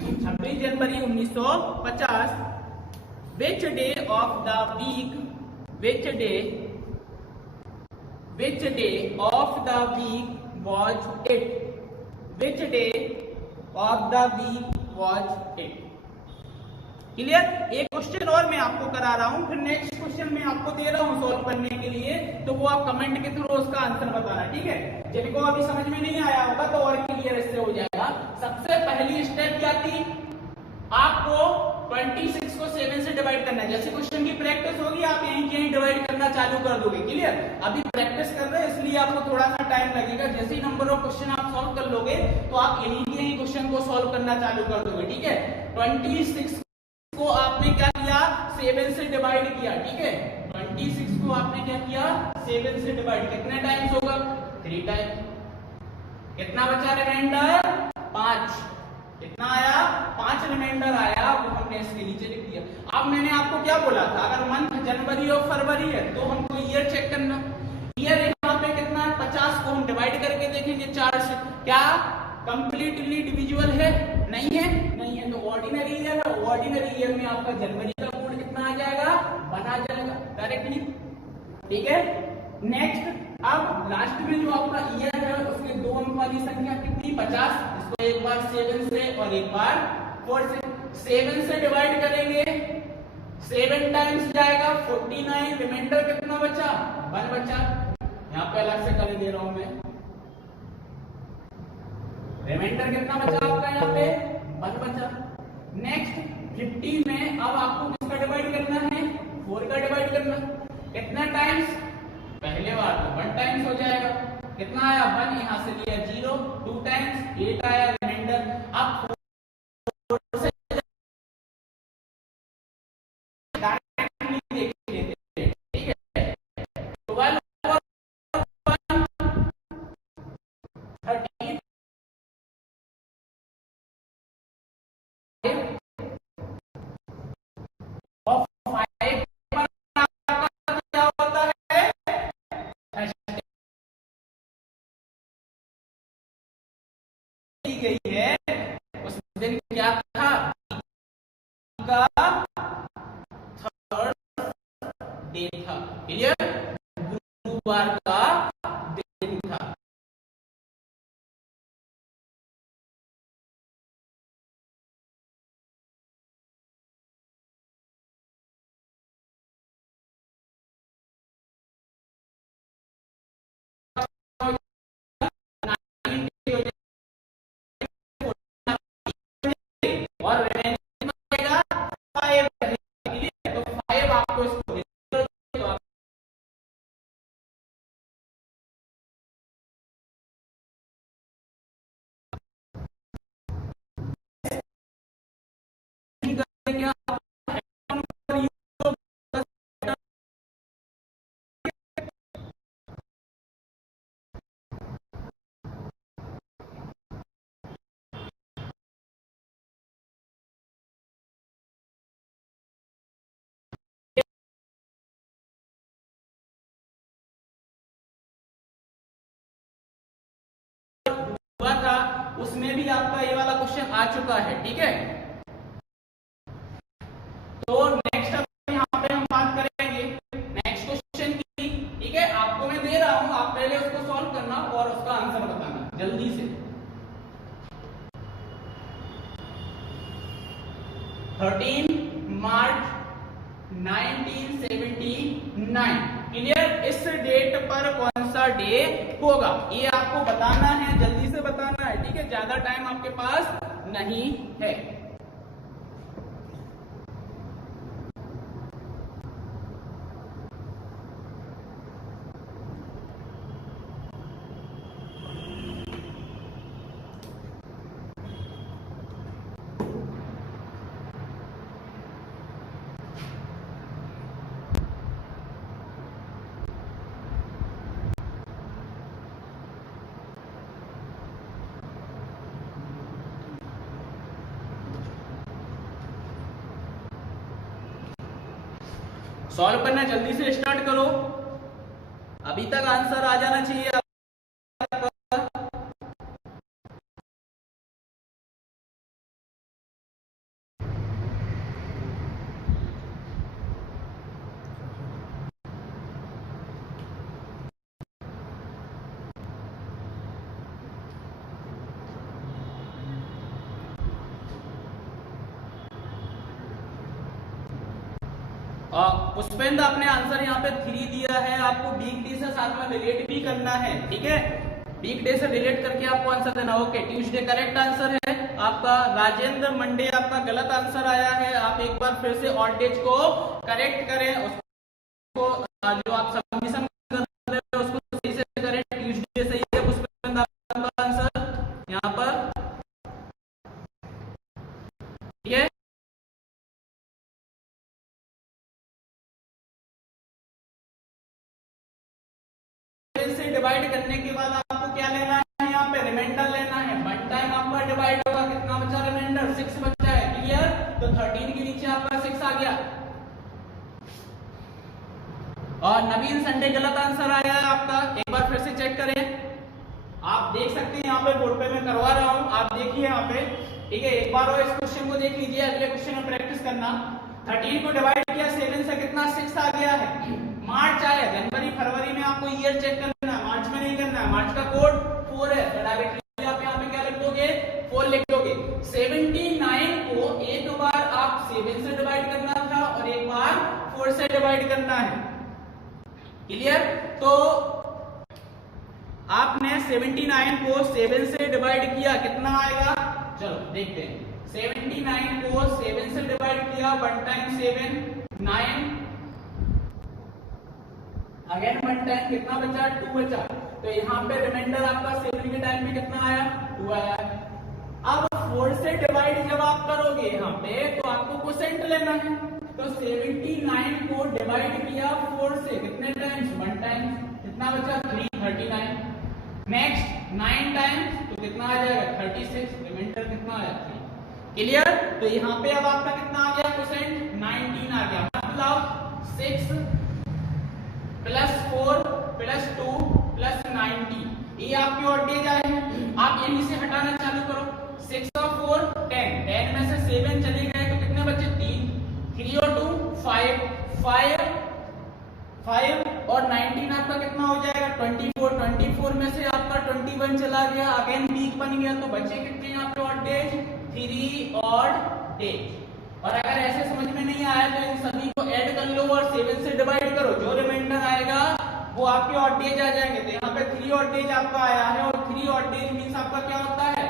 26 जनवरी 1950। Which day of the week, which day of the week was it? Which day of the week was it? Clear. एक क्वेश्चन और मैं आपको करा रहा हूं, फिर नेक्स्ट क्वेश्चन मैं आपको दे रहा हूं सॉल्व करने के लिए, तो वो आप कमेंट के थ्रू उसका आंसर बताना, ठीक है। जिनको अभी समझ में नहीं आया होगा तो और क्लियर इससे हो जाएगा। सबसे पहली स्टेप क्या थी, आपको 26 को 7 से डिवाइड करना है। जैसे क्वेश्चन की प्रैक्टिस होगी आप यहीं कहीं डिवाइड करना चालू कर दोगे। क्लियर, अभी प्रैक्टिस कर रहे हैं इसलिए आपको थोड़ा सा टाइम लगेगा। जैसे ही नंबर ऑफ क्वेश्चन आप सॉल्व कर लोगे तो आप यहीं के यहीं क्वेश्चन को सॉल्व करना चालू कर दोगे, ठीक है। 26 को आपने क्या किया, 7 से डिवाइड किया, ठीक है। 26 को आपने क्या किया, 7 से डिवाइड, कितने टाइम्स होगा, 3 टाइम्स। कितना बचा रिमाइंडर, 5, कितना आया 5 रिमाइंडर आया, वो हमने इसके नीचे लिख दिया। अब मैंने आपको क्या बोला था, अगर मंथ जनवरी और फरवरी है तो हमको ईयर चेक करना। ईयर यहाँ पे कितना है 50 को हम डिवाइड करके देखेंगे 4 से, क्या कंप्लीटली डिविजिबल है? नहीं है, नहीं है, तो ऑर्डिनरी ईयर है, ऑर्डिनरी ईयर में आपका जनवरी का कोड कितना आ जाएगा, 1 आ जाएगा डायरेक्टली, ठीक है। नेक्स्ट, अब लास्ट में जो आपका ईयर है उसके 2 अंक वाली संख्या कितनी 50, इसको एक बार 7 से और एक बार 4 से, 7 से डिवाइड करेंगे, 7 टाइम्स जाएगा 49, रिमाइंडर कितना बचा 1 बचा। यहाँ पे अलग से कर दे रहा हूं मैं, रिमाइंडर कितना बचा आपका यहाँ पे 1 बचा। नेक्स्ट 50 में अब आपको किसका डिवाइड करना है 4 का डिवाइड करना, कितना टाइम्स, पहले बार तो 1 टाइम्स हो जाएगा, कितना आया 1, यहां से लिया 0, 2 टाइम्स 8 आया रिमाइंडर। अब 4 से डायरेक्टली देख लेते हैं, ठीक है। 12 13 और 5 क्या होता है गई है, उस दिन क्या था का थर्ड डे था, क्लियर, गुरुवार का दिन था। और रहेगा 5, तो 5 आपको इसको तो आप क्या हुआ था, उसमें भी आपका ये वाला क्वेश्चन आ चुका है, ठीक है। तो नेक्स्ट अब यहाँ पे हम बात करेंगे नेक्स्ट क्वेश्चन की, ठीक है। आपको मैं दे रहा हूं, आप पहले उसको सॉल्व करना और उसका आंसर बताना जल्दी से। 13 मार्च 1979, क्लियर, इस डेट पर कौन सा डे होगा ये आपको बताना है, जल्दी से बताना है, ठीक है, ज्यादा टाइम आपके पास नहीं है। सॉल्व करना जल्दी से स्टार्ट करो, अभी तक आंसर आ जाना चाहिए आपका। पुष्पेंद्र आपने आंसर यहाँ पे 3 दिया है, आपको वीक डे से साथ में रिलेट भी करना है, ठीक है, वीक डे से रिलेट करके आपको आंसर देना। ओके, ट्यूसडे करेक्ट आंसर है आपका। राजेंद्र मंडे आपका गलत आंसर आया है, आप एक बार फिर से ऑड डेज को करेक्ट करें, उसको जो आप सबमिशन कर रहे हैं उसको सही से करें। ट्यूसडे सही है पुष्पेंद्र आपका आंसर यहाँ पर, ठीक है। से डिवाइड करने के बाद आपको क्या लेना है, यहाँ पे रिमाइंडर लेना है, 1 टाइम आपका डिवाइड होगा, कितना बचा रिमाइंडर 6 बचा है। क्लियर? तो 13 के नीचे आपका 6 आ गया। और नवीन संडे गलत आंसर आया है आपका, एक बार फिर से चेक करें। आप देख सकते हैं यहाँ पे बोर्ड पे मैं करवा रहा हूँ, आप देखिए यहाँ पे, ठीक है। एक बार और इस क्वेश्चन को देख लीजिए, अगले क्वेश्चन में प्रैक्टिस करना। 13 को डिवाइड किया 7 से, कितना 6 आ गया है। मार्च आया, जनवरी फरवरी में आपको ईयर चेक करना है, मार्च में नहीं करना है। मार्च का कोड 4 है, तो डायरेक्टली आप यहाँ पे क्या लिख दोगे, 4 लिख दोगे। 79 को एक बार आप 7 से डिवाइड करना था और एक बार 4 से डिवाइड करना है। क्लियर? तो आपने 79 को 7 से डिवाइड किया, कितना आएगा, चलो देखते हैं। 79 को 7 से डिवाइड किया, 1 टाइम 7 9, अगेन 1 टाइम, कितना बचा, 2 बचा। तो यहाँ पे रिमाइंडर आपका 7 के टाइम में कितना आया, 2 आया। अब 4 से डिवाइड जब आप करोगे यहाँ पे, तो आपको कोसेंट लेना है। तो 79 को डिवाइड किया 4 से, कितने टाइम्स, 1 टाइम, कितना बचा, 3, 39। नेक्स्ट 9 टाइम्स, तो कितना आ जाएगा, 36, रिमाइंडर कितना आया, 3। क्लियर? तो यहाँ पे अब आपका कितना आ गया, कोसेंट 19 आ गया। मतलब 6 प्लस 4 प्लस 2 प्लस 90, ये आपकी ऑड डेज आए हैं। आप यहीं से हटाना चालू करो। 6 और 4 10, 10 में से 7 चले गए तो कितने बचे, 3, 3 और 2 5, 5 और 19 आपका कितना हो जाएगा, 24। 24 में से आपका 21 चला गया, अगेन वीक बन गया, तो बचे कितने यहाँ पे ऑड डेज, 3 ऑड डेज। और अगर ऐसे समझ में नहीं आया तो इन सभी को ऐड कर लो और 7 से डिवाइड करो, जो रिमाइंडर आएगा वो आपके ऑड डेज आ जाएंगे। तो यहाँ पे 3 ऑड डेज आपका आया है, और 3 ऑड डेज मींस आपका क्या होता है,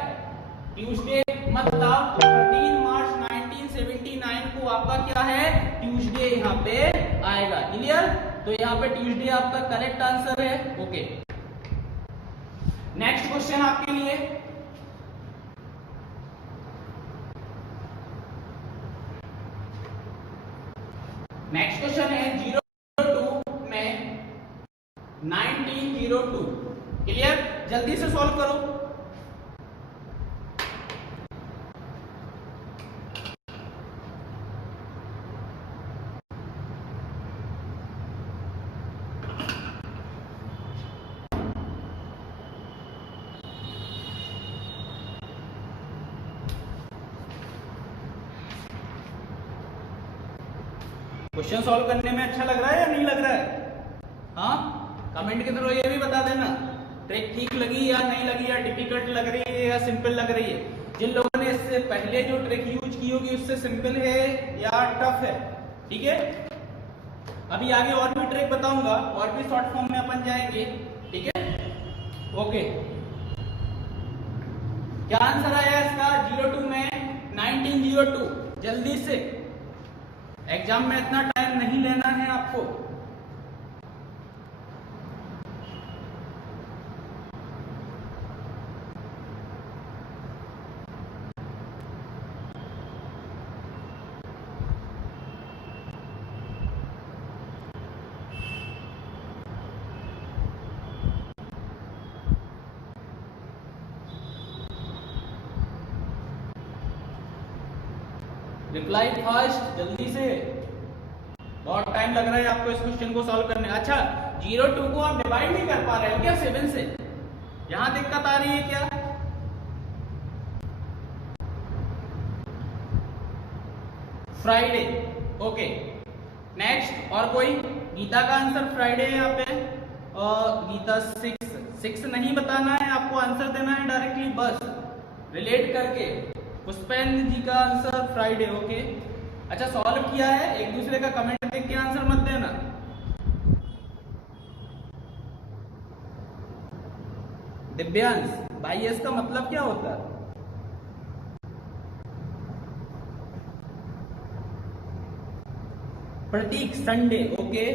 ट्यूसडे। मतलब 13 मार्च 1979 को आपका क्या है, ट्यूसडे यहाँ पे आएगा। क्लियर? तो यहाँ पे ट्यूसडे आपका करेक्ट आंसर है। ओके, नेक्स्ट क्वेश्चन आपके लिए। नेक्स्ट क्वेश्चन है 02 में 1902। क्लियर? जल्दी से सॉल्व करो। क्वेश्चन सॉल्व करने में अच्छा लग रहा है या नहीं लग रहा है? हाँ, कमेंट के थ्रू ये भी बता देना, ट्रिक ठीक लगी या नहीं लगी, या डिफिकल्ट लग रही है या सिंपल लग रही है। जिन लोगों ने इससे पहले जो ट्रिक यूज की होगी उससे सिंपल है या टफ है। ठीक है, अभी आगे और भी ट्रिक बताऊंगा, और भी शॉर्ट फॉर्म में अपन जाएंगे। ठीक है, ओके। क्या आंसर आया इसका 02 में 1902? जल्दी से, एग्जाम में इतना टाइम नहीं लेना है आपको। रिप्लाई फास्ट, जल्दी से, बहुत टाइम लग रहा है आपको इस क्वेश्चन को सॉल्व करने। अच्छा, 02 को आप डिवाइड नहीं कर पा रहे हो क्या 7 से? यहां दिक्कत आ रही है क्या? फ्राइडे। ओके, नेक्स्ट और कोई? गीता का आंसर फ्राइडे है यहाँ पे, और गीता 6 नहीं बताना है आपको, आंसर देना है डायरेक्टली, बस रिलेट करके। पुष्पेंद्र जी का आंसर फ्राइडे। ओके, अच्छा सॉल्व किया है, एक दूसरे का कमेंट देख के आंसर मत देना। दिव्यांश भाई, इसका मतलब क्या होता है? प्रतीक संडे। ओके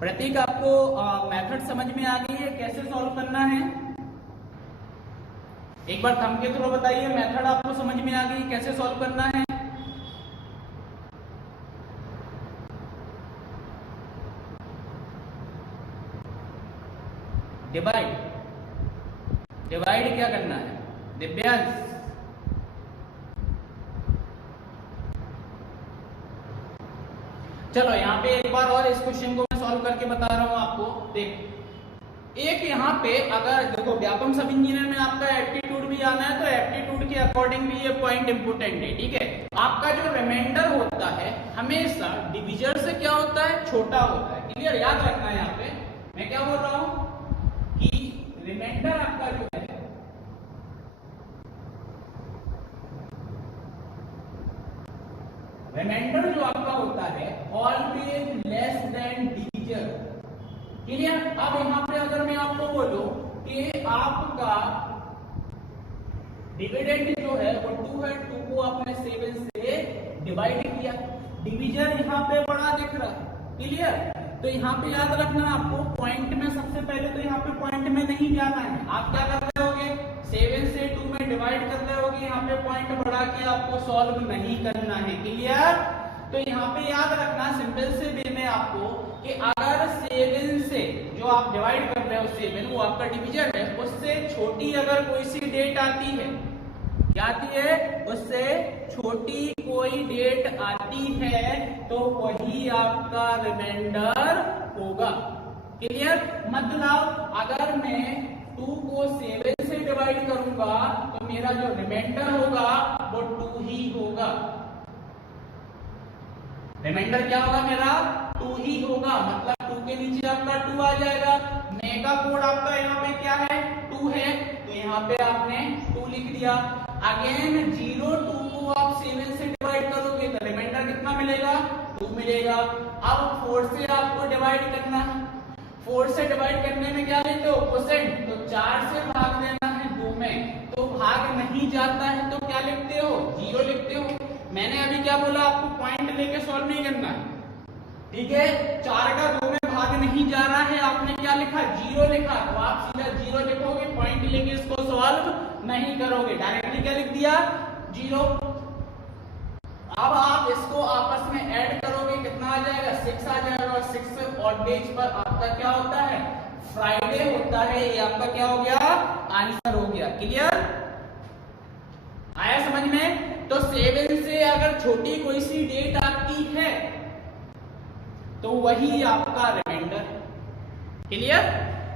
प्रतीक, आपको मेथड समझ में आ गई है कैसे सॉल्व करना है? एक बार थंब के थ्रू बताइए, मेथड आपको समझ में आ गई कैसे सॉल्व करना है? डिवाइड, डिवाइड क्या करना है दिव्यांश? चलो यहाँ पे एक बार और इस क्वेश्चन को मैं सॉल्व करके बता रहा हूँ आपको। देख एक यहाँ पे अगर देखो व्यापम सब इंजीनियर में आपका एप्टीट्यूड भी आना है तो एप्टीट्यूड के अकॉर्डिंग भी ये पॉइंट इंपोर्टेंट है, ठीक है। आपका जो रिमाइंडर होता है हमेशा डिविजर से क्या होता है, छोटा होता है। क्लियर, याद रखना है। यहाँ पे मैं क्या बोल रहा हूँ कि रिमाइंडर आपका जो है रिमाइंडर जो आपका होता है always less than divisor. Clear. अब यहां पे अगर मैं आपको बोलूं कि आपका डिविडेंड जो है वो 2 है, 2 को आपने 7 से डिवाइड किया, डिविजन यहां पे बड़ा दिख रहा है। क्लियर। तो यहां पे याद रखना आपको पॉइंट में सबसे पहले तो यहां पे पॉइंट में नहीं जाना है। आप क्या कर रहे होगे 7 से 2 में डिवाइड कर रहे होगे, यहाँ पे पॉइंट बढ़ा के आपको सॉल्व नहीं करना है। क्लियर। तो यहाँ पे याद रखना सिंपल से वे में आपको कि अगर 7 से जो आप डिवाइड कर रहे हो 7 वो आपका डिवीजन है, उससे छोटी अगर कोई सी डेट आती है, क्या आती है, उससे छोटी कोई डेट आती है तो वही आपका रिमाइंडर होगा। क्लियर। मतलब अगर मैं 2 को 7 से डिवाइड करूंगा तो मेरा जो रिमाइंडर होगा वो 2 ही होगा। रिमाइंडर क्या होगा मेरा 2 ही होगा। मतलब 2 के नीचे आपका 2 आ जाएगा। मेगा कोड आपका यहाँ पे क्या है 2 है, तो यहाँ पे आपने 2 लिख दिया। अगेन 0 2 को आप 7 से डिवाइड करोगे तो रिमाइंडर कितना मिलेगा 2 मिलेगा। अब 4 से आपको डिवाइड करना है, 4 से डिवाइड करने में क्या लेते हो परसेंट, तो 4 से भाग देना है 2 में, तो भाग नहीं जाता है तो क्या लिखते हो 0 लिखते हो। मैंने अभी क्या बोला आपको पॉइंट लेके सॉल्व नहीं करना है, ठीक है। 4 का 2 में भाग नहीं जा रहा है, आपने क्या लिखा 0 लिखा, तो आप सीधा 0 लिखोगे, पॉइंट लेके इसको सॉल्व नहीं करोगे, डायरेक्टली क्या लिख दिया 0। अब आप इसको आपस में ऐड करोगे कितना आ जाएगा 6 आ जाएगा, और 6 ऑड डेज पर आपका क्या होता है फ्राइडे होता है। ये आपका क्या हो गया आंसर हो गया। क्लियर, आया समझ में। तो 7 से अगर छोटी कोई सी डेट आती है तो वही आपका रिमाइंडर है। क्लियर।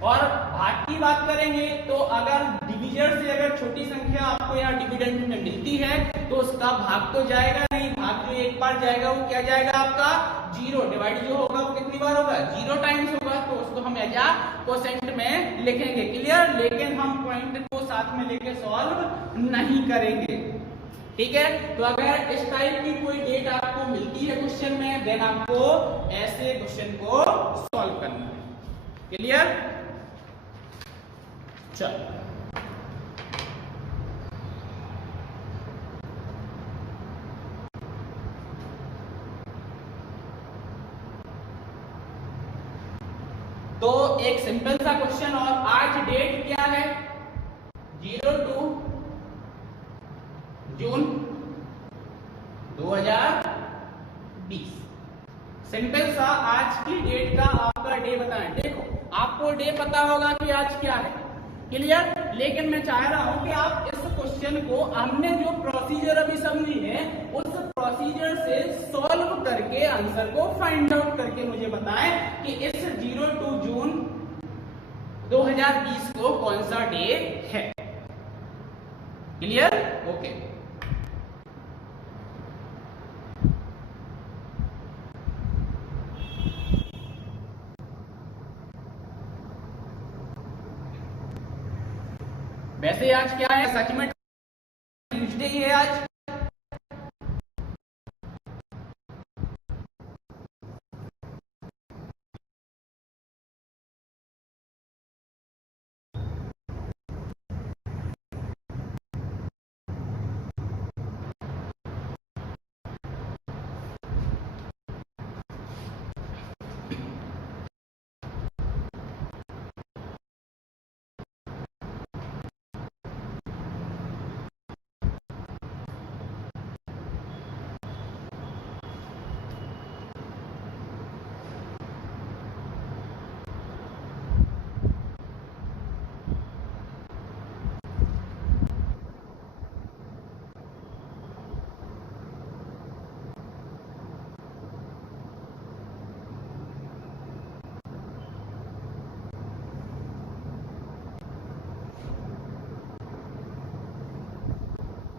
और भाग की बात करेंगे तो अगर डिविजन से अगर छोटी संख्या आपको यहाँ डिविडेंड में मिलती है तो उसका भाग तो जाएगा नहीं, भाग जो एक बार जाएगा वो क्या जाएगा आपका 0। डिवाइड जो होगा वो कितनी बार होगा 0 टाइम्स होगा, तो उसको हम एज आ कोसेंट में लिखेंगे। क्लियर। लेकिन हम पॉइंट को साथ में लेके सॉल्व नहीं करेंगे, ठीक है। तो अगर इस टाइप की कोई डेट आपको मिलती है क्वेश्चन में, देन आपको ऐसे क्वेश्चन को सॉल्व करना है। क्लियर। चलो तो एक सिंपल सा क्वेश्चन, और आज डेट क्या है 02 जून 2020। सिंपल सा आज की डेट का आपका डे बताएं। देखो आपको डे पता होगा कि आज क्या है। क्लियर। लेकिन मैं चाह रहा हूं कि आप इस क्वेश्चन को हमने जो प्रोसीजर अभी समझी है उस प्रोसीजर से सॉल्व करके आंसर को फाइंड आउट करके मुझे बताएं कि इस 02 जून 2020 को कौन सा डे है। क्लियर। ओके। वैसे आज क्या है, सच में ट्यूसडे ही है आज।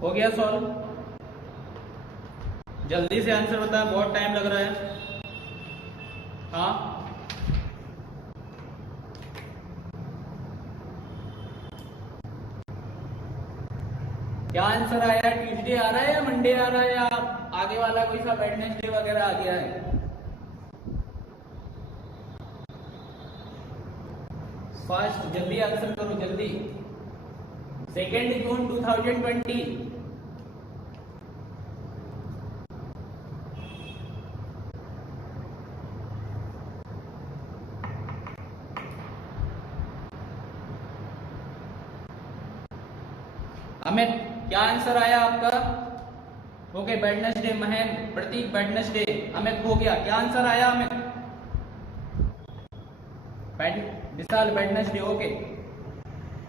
हो गया सॉल्व? जल्दी से आंसर बताएं, बहुत टाइम लग रहा है। हाँ, क्या आंसर आया? ट्यूसडे आ रहा है या मंडे आ रहा है, या आगे वाला कोई सा वेडनेसडे वगैरह आ गया है? फास्ट, जल्दी आंसर करो जल्दी। 2 जून 2020। अमित, क्या आंसर आया आपका? Okay, Wednesday. Mahendra, Prateek Wednesday. Amit हो गया, क्या आंसर आया Amit? Vishal Wednesday. Okay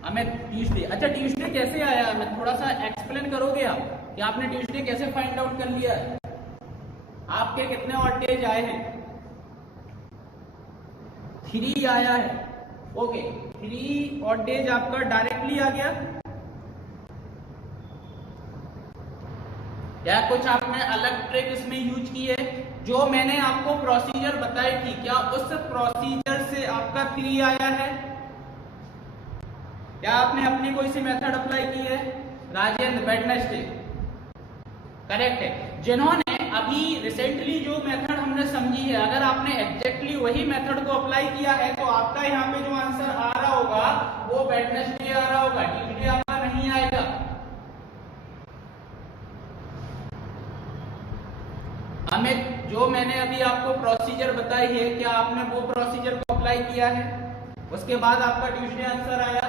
Amit, Tuesday. अच्छा, ट्यूसडे कैसे आया अमित, थोड़ा सा एक्सप्लेन करोगे आप कि आपने ट्यूसडे कैसे फाइंड आउट कर लिया है? आपके कितने ऑड डेज आए हैं? 3 आया है। ओके, 3 ऑड डेज आपका डायरेक्टली आ गया, या कुछ आपने अलग ट्रिक इसमें यूज की है? जो मैंने आपको प्रोसीजर बताई थी, क्या उस प्रोसीजर से आपका 3 आया है? क्या आपने अपनी कोई सी मेथड अप्लाई की है? राजेंद्र वेडनेसडे करेक्ट है। जिन्होंने अभी रिसेंटली जो मेथड हमने समझी है, अगर आपने एग्जैक्टली वही मेथड को अप्लाई किया है तो आपका यहाँ पे जो आंसर आ रहा होगा वो वेडनेसडे आ रहा होगा, ट्यूसडे आपका नहीं आएगा। अमित, जो मैंने अभी आपको प्रोसीजर बताई है, क्या आपने वो प्रोसीजर को अप्लाई किया है? उसके बाद आपका ट्यूसडे आंसर आया।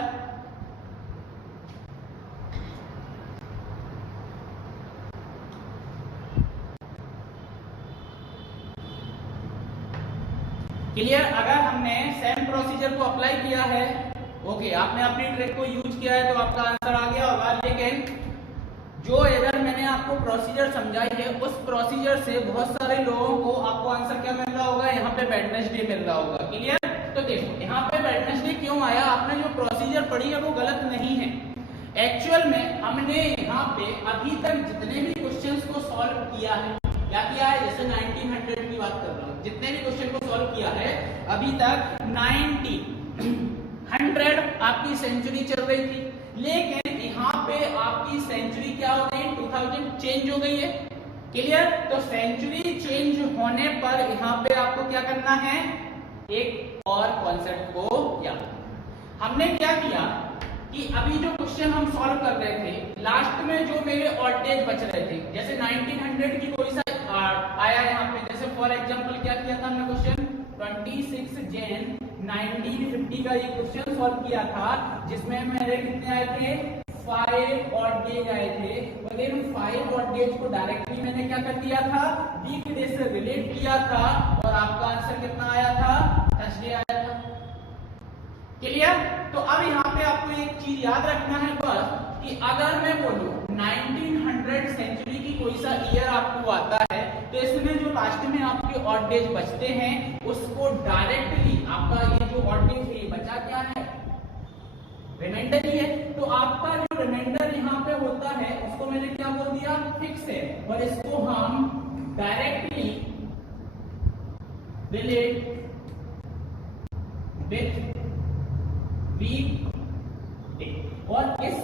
क्लियर? अगर हमने सेम प्रोसीजर को अप्लाई किया है, ओके, आपने अपनी ट्रिक को यूज किया है तो आपका आंसर आ गया होगा। लेकिन जो इधर मैंने आपको प्रोसीजर समझाई है, उस प्रोसीजर से बहुत सारे लोगों को आपको आंसर क्या मिल रहा होगा? यहाँ पे वेडनेसडे मिल रहा होगा। क्लियर? तो देखो यहाँ पे वेडनेसडे क्यों आया, आपने जो प्रोसीजर पढ़ी है वो गलत नहीं है। एक्चुअल में हमने यहाँ पे अभी तक जितने भी क्वेश्चंस को सॉल्व किया है, क्या किया है? जैसे 1900 की बात कर रहा हूँ, जितने भी क्वेश्चन को सॉल्व किया है अभी तक 100 आपकी सेंचुरी चल रही थी, लेकिन यहाँ पे आपकी सेंचुरी क्या हो गई? 2000 चेंज हो गई है। क्लियर? तो सेंचुरी चेंज होने पर यहाँ पे आपको क्या करना है? एक और कॉन्सेप्ट को याद। हमने क्या किया कि अभी जो क्वेश्चन हम सॉल्व कर रहे थे, लास्ट में जो मेरे ऑड डेज बच रहे थे, जैसे 1900 की कोई सा आया यहाँ पे, जैसे फॉर एग्जांपल क्या किया था हमने क्वेश्चन? 26 जैन 1950 का ये क्वेश्चन सॉल्व किया था, जिसमें मेरे कितने आए थे? 5 ऑड डेज आए थे। और इन 5 ऑड डेज को डायरेक्टली मैंने क्या कर दिया था? वीकडे से रिलेट किया था, और आपका आंसर कितना आया था? थर्सडे आया था। क्लियर? तो अब यहाँ पे आपको एक चीज याद रखना है बस, कि अगर मैं बोलूं 1900 सेंचुरी की कोई सा ईयर आपको आता है, तो इसमें जो लास्ट में आपके ऑड डेज बचते हैं उसको डायरेक्टली आपका ये जो ऑड डेज है बचा क्या है? रिमाइंडर ही है। तो आपका जो रिमाइंडर यहाँ पे होता है उसको मैंने क्या बोल दिया? फिक्स है, और इसको हम directly relate with week day, और इस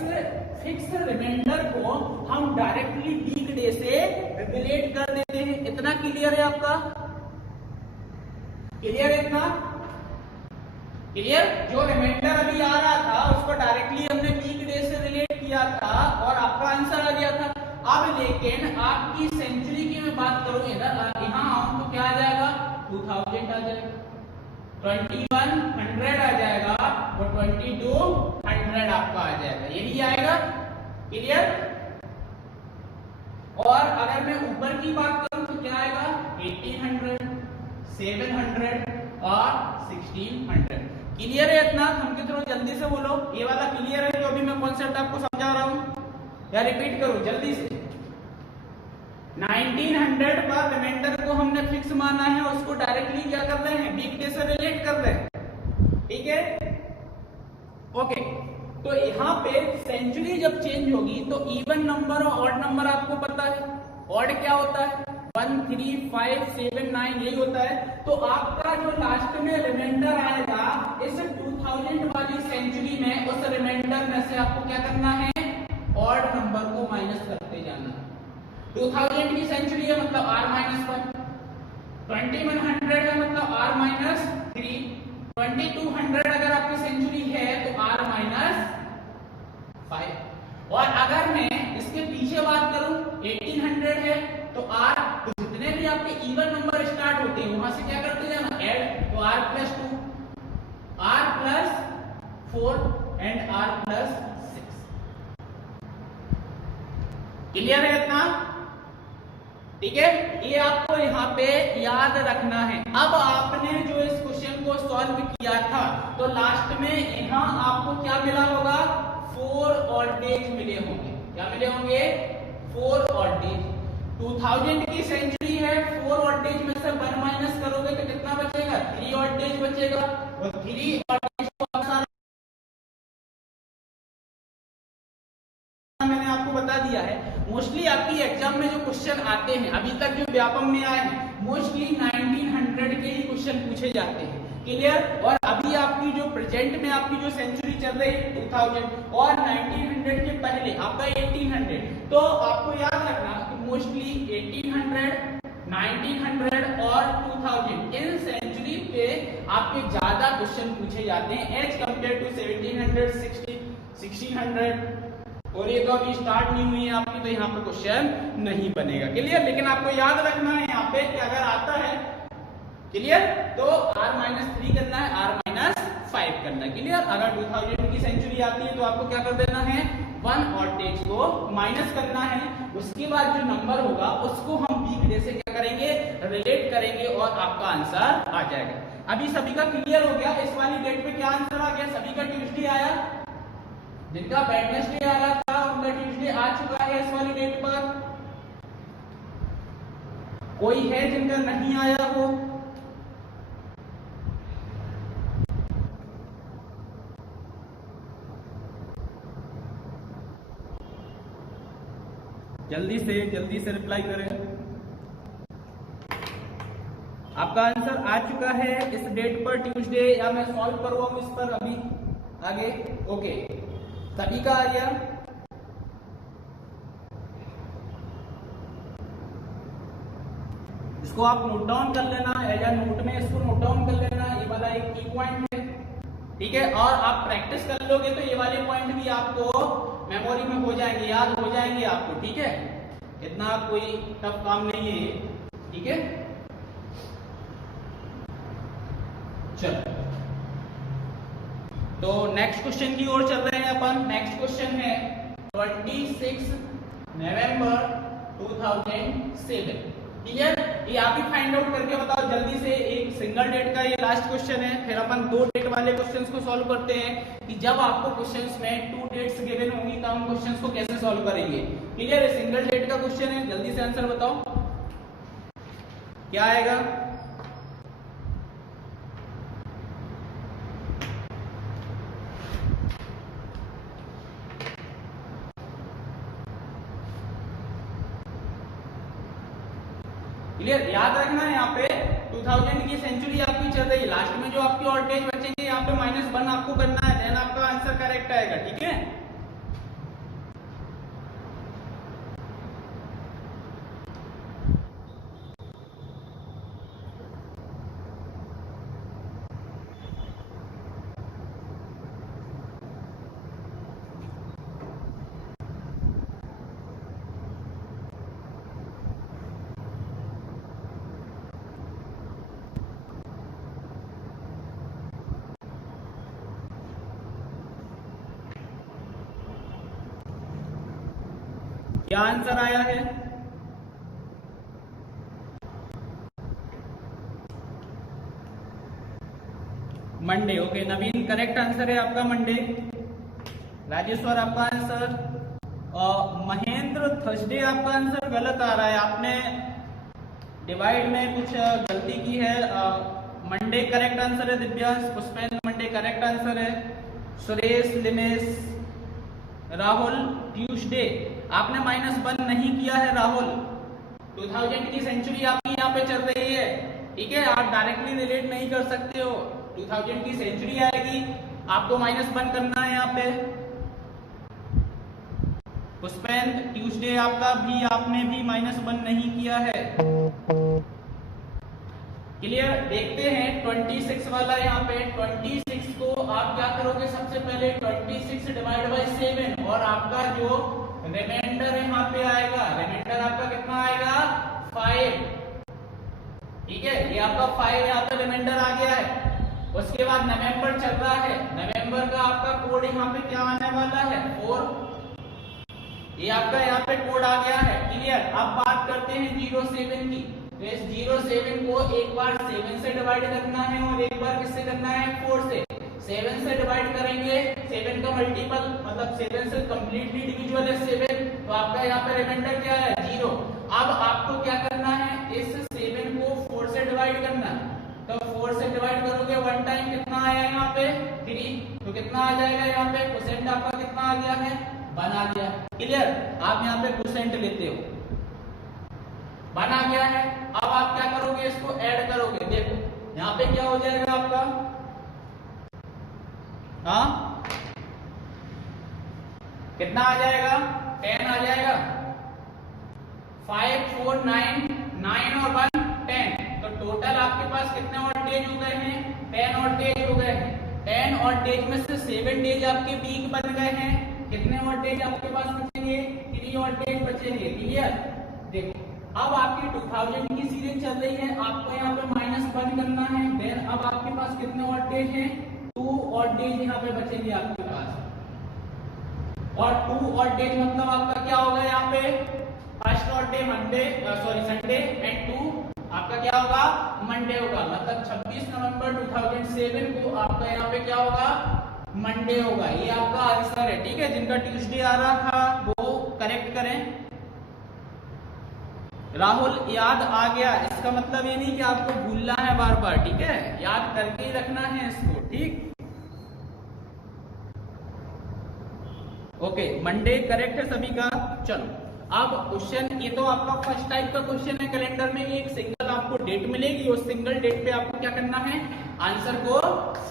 फिक्स रिमाइंडर को हम डायरेक्टली वीक डे से रिलेट कर देते हैं। इतना क्लियर है आपका? क्लियर है इतना? क्लियर? जो रिमाइंडर अभी आ रहा था उसको डायरेक्टली हमने वीक डे से रिलेट किया था और आपका आंसर आ गया था। अब लेकिन आपकी सेंचुरी की मैं बात करूं, इधर यहां आऊं तो क्या आ जाएगा? 2000 आ जाएगा, 2100 आ जाएगा, और 2200 आपका आ जाएगा, यही आएगा। क्लियर? और अगर मैं ऊपर की बात करूं तो क्या आएगा? 1800, 700 और 1600। क्लियर है इतना? हमके थोड़ा जल्दी से बोलो, ये वाला क्लियर है जो अभी मैं कॉन्सेप्ट आपको समझा रहा हूं, या रिपीट करूं जल्दी से? 1900 पर रिमाइंडर को हमने फिक्स माना है, उसको डायरेक्टली क्या कर रहे हैं? वीकडे से रिलेट कर रहे हैं। ठीक है? ओके, तो यहाँ पे सेंचुरी जब चेंज होगी तो इवन नंबर और ऑड नंबर आपको पता है। ऑड क्या होता है? 1, 3, 5, 7, 9 यही होता है। तो आपका जो लास्ट में रिमाइंडर आएगा इस 2000 वाली सेंचुरी में, उस रिमाइंडर में से आपको क्या करना है? ऑड नंबर को माइनस करते जाना। 2000 की सेंचुरी है मतलब r-1, 2100 है मतलब r-3, 2200 अगर आपकी सेंचुरी है तो r-5। और अगर मैं इसके पीछे बात करूं 1800 है तो r, तो जितने भी आपके इवन नंबर स्टार्ट होते हैं वहां से क्या करते जाना? ऐड। तो r+2, r+4 and r+6। Clear है इतना? ठीक है, ये आपको यहाँ पे याद रखना है। अब आपने जो इस क्वेश्चन को सॉल्व किया था तो लास्ट में यहाँ आपको क्या मिला होगा? 4 ऑड डेज मिले होंगे। क्या मिले होंगे? 4 ऑड डेज। 2000 की सेंचुरी है, 4 ऑड डेज में से 1 माइनस करोगे तो कितना बचेगा? 3 ऑड डेज बचेगा। और 3 ऑड डेज को मैंने आपको बता दिया है। मोस्टली आपकी एग्जाम में जो क्वेश्चन आते हैं अभी तक जो व्यापम में आए हैं मोस्टली 1900 के ही क्वेश्चन पूछे जाते हैं। क्लियर? और अभी आपकी जो प्रेजेंट में आपकी जो सेंचुरी चल रही है 2000 और 1900 के पहले आपका 1800, तो आपको याद रखना कि मोस्टली 1800, 1900 और 2000 इन सेंचुरी पे आपके ज्यादा क्वेश्चन पूछे जाते हैं एज कम्पेयर टू 1700, 1600। और ये तो अभी स्टार्ट नहीं हुई है आपकी, तो यहाँ पे क्वेश्चन नहीं बनेगा। क्लियर? लेकिन आपको याद रखना है यहाँ पे कि अगर आता है, क्लियर, तो r-3 करना है, r-5 करना है। क्लियर? अगर 2000 की सेंचुरी आती है तो आपको क्या कर देना है? 1 ऑड डेज को माइनस करना है। उसके बाद जो नंबर होगा उसको हम वीक डे से क्या करेंगे? रिलेट करेंगे और आपका आंसर आ जाएगा। अभी सभी का क्लियर हो गया? इस वाली डेट पे क्या आंसर आ गया? सभी का ट्यूसडे आया, जिनका वेडनेसडे आ रहा था उनका ट्यूसडे आ चुका है इस वाली डेट पर। कोई है जिनका नहीं आया हो? जल्दी से रिप्लाई करें। आपका आंसर आ चुका है इस डेट पर ट्यूसडे, या मैं सॉल्व करवाऊं इस पर अभी आगे? ओके, सभी का आ गया? इसको आप नोट डाउन कर लेना, या नोट में इसको नोट डाउन कर लेना। ये वाला एक की पॉइंट है, ठीक है? और आप प्रैक्टिस कर लोगे तो ये वाले पॉइंट भी आपको मेमोरी में हो जाएंगे, याद हो जाएंगे आपको। ठीक है, इतना कोई टफ काम नहीं है ये। ठीक है, चलो तो नेक्स्ट क्वेश्चन की ओर चल रहे हैं अपन। नेक्स्ट क्वेश्चन है 26 नवंबर 2007। क्लियर? ये आप ही फाइंड आउट करके बताओ जल्दी से। एक सिंगल डेट का ये लास्ट क्वेश्चन है, फिर अपन 2 डेट वाले क्वेश्चंस को सॉल्व करते हैं कि जब आपको क्वेश्चंस में 2 डेट्स गिवन होंगी तो हम क्वेश्चंस को कैसे सॉल्व करेंगे। क्लियर? ये सिंगल डेट का क्वेश्चन है, जल्दी से आंसर बताओ क्या आएगा। क्लियर? याद रखना है यहाँ पे 2000 की सेंचुरी आपकी चल रही है, लास्ट में जो आपकी ऑड डेज बचेंगे यहाँ पे -1 आपको करना है, देन आपका आंसर करेक्ट आएगा। ठीक है, क्या आंसर आया है? मंडे। ओके, नवीन करेक्ट आंसर है आपका मंडे। राजेश्वर आपका आंसर, महेंद्र थर्सडे आपका आंसर गलत आ रहा है, आपने डिवाइड में कुछ गलती की है। मंडे करेक्ट आंसर है। Divyansh Pushpendra Monday correct answer है। सुरेश, लिनेश, राहुल, ट्यूसडे। आपने -1 नहीं किया है राहुल। 2000 की सेंचुरी आपकी यहाँ पे चल रही है, ठीक है, आप डायरेक्टली रिलेट नहीं कर सकते हो। 2000 की सेंचुरी आएगी, आपको -1 करना है यहाँ पे। पुष्पेंद्र, ट्यूसडे आपका भी, आपने भी -1 नहीं किया है। क्लियर। देखते हैं 26 वाला यहाँ पे। 26 को आप क्या करोगे, सबसे पहले 26 डिवाइड बाई 7 और आपका जो रिमाइंडर यहाँ पे आएगा, रिमाइंडर आपका कितना आएगा 5, ठीक है, ये आपका 5 यहाँ पे रिमाइंडर आ गया है। उसके बाद नवंबर चल रहा है, नवंबर का आपका कोड यहाँ पे क्या आने वाला है 4, ये आपका यहाँ पे कोड आ गया है। क्लियर। अब बात करते हैं 07 की। तो इस 07 को एक बार 7 से डिवाइड करना है और एक बार किससे करना है 4 से। 7 से डिवाइड करेंगे, 7 का मल्टीपल मतलब 7 से कंप्लीटली डिविजिबल है 7, तो आपका यहाँ पे रिमाइंडर क्या है 0। अब आपको क्या करना है, इस 7 को 4 से डिवाइड करना है। तो 4 से डिवाइड करोगे 1 टाइम कितना आया यहाँ पे 3, तो कितना आ जाएगा यहाँ पे परसेंट आपका कितना आ गया है 1 आ गया। क्लियर। आप यहाँ पे परसेंट लेते हो, 1 आ गया है। अब आप क्या करोगे, इसको ऐड करोगे। देखो यहाँ पे क्या हो जाएगा आपका, हाँ कितना आ जाएगा 10 आ जाएगा। 5 4 9 9 और 1 10, तो टोटल आपके पास कितने और डेज हो गए हैं 10 और डेज हो गए हैं। 10 और डेज में से 7 डेज आपके वीक बन गए हैं। कितने और डेज आपके पास बचेंगे 3 और डेज बचेंगे। क्लियर। देखो अब आपकी 2000 की सीरीज चल रही है, आपको यहाँ पे -1 करना है। देन अब आपके पास कितने और डेज हैं 2 और डेज यहाँ पे बचेंगे आपके पास। और 2 और डेज मतलब आपका क्या होगा यहाँ पे फर्स्ट और डे मंडे संडे एंड 2 आपका क्या होगा मंडे होगा। मतलब 26 नवंबर 2007 को आपका यहाँ पे क्या होगा मंडे होगा। ये आपका आंसर है, ठीक है। जिनका ट्यूसडे आ रहा था वो करेक्ट करें। राहुल याद आ गया, इसका मतलब ये नहीं कि आपको भूलना है बार बार, ठीक है, याद करके ही रखना है इसको, ठीक। ओके, मंडे करेक्ट है सभी का। चलो अब क्वेश्चन, ये तो आपका फर्स्ट टाइप का क्वेश्चन है। कैलेंडर में एक सिंगल आपको डेट मिलेगी, उस सिंगल डेट पे आपको क्या करना है आंसर को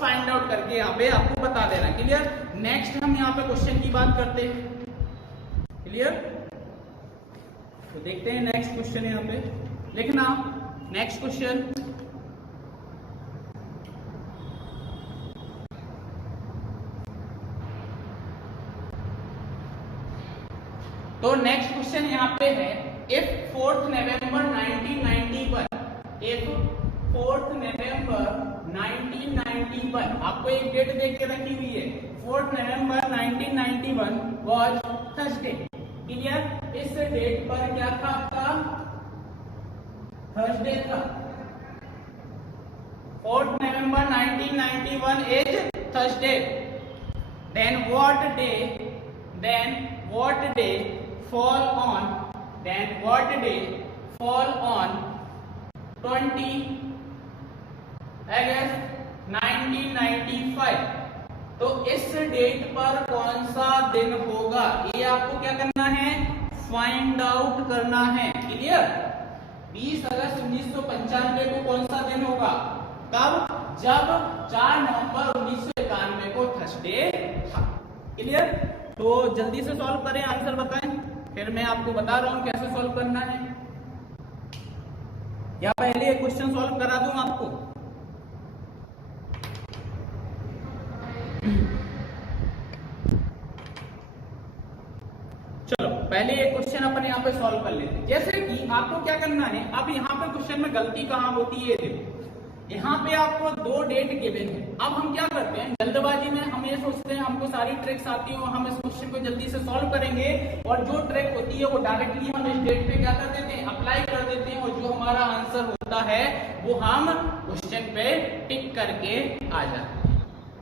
फाइंड आउट करके यहाँ पे आपको बता देना। क्लियर। नेक्स्ट हम यहाँ पे क्वेश्चन की बात करते हैं। क्लियर। तो देखते हैं नेक्स्ट क्वेश्चन यहाँ पे लिखना। नेक्स्ट क्वेश्चन, तो नेक्स्ट क्वेश्चन यहाँ पे है if 4th November 1991, if 4th November 1991, आपको एक डेट देख के रखी हुई है 4th November 1991 was Thursday. Clear. इस डेट पर क्या था आपका थर्सडे था। 4th November 1991 is Thursday. Then what day fall on 20 August 1995। तो इस डेट पर कौन सा दिन होगा, ये आपको क्या करना है फाइंड आउट करना है। क्लियर। 20 अगस्त 1995 को कौन सा दिन होगा, कब, जब 4 नवंबर 1991 को थर्सडे था। क्लियर। तो जल्दी से सॉल्व करें, आंसर बताएं, फिर मैं आपको बता रहा हूं कैसे सॉल्व करना है। या पहले एक क्वेश्चन सॉल्व करा दूं आपको। चलो पहले एक क्वेश्चन अपन यहाँ पे सॉल्व कर लेते हैं। जैसे कि आपको क्या करना है, अब यहाँ पे क्वेश्चन में गलती कहाँ होती है, देखो यहाँ पे आपको 2 डेट गिवन है। अब हम क्या करते हैं जल्दबाजी में, हम ये सोचते हैं हमको सारी ट्रिक्स आती है और हम इस क्वेश्चन को जल्दी से सॉल्व करेंगे, और जो ट्रिक होती है वो डायरेक्टली हम इस डेट पे क्या कर देते हैं अप्लाई कर देते हैं, और जो हमारा आंसर होता है वो हम क्वेश्चन पे टिक करके आ जाते हैं।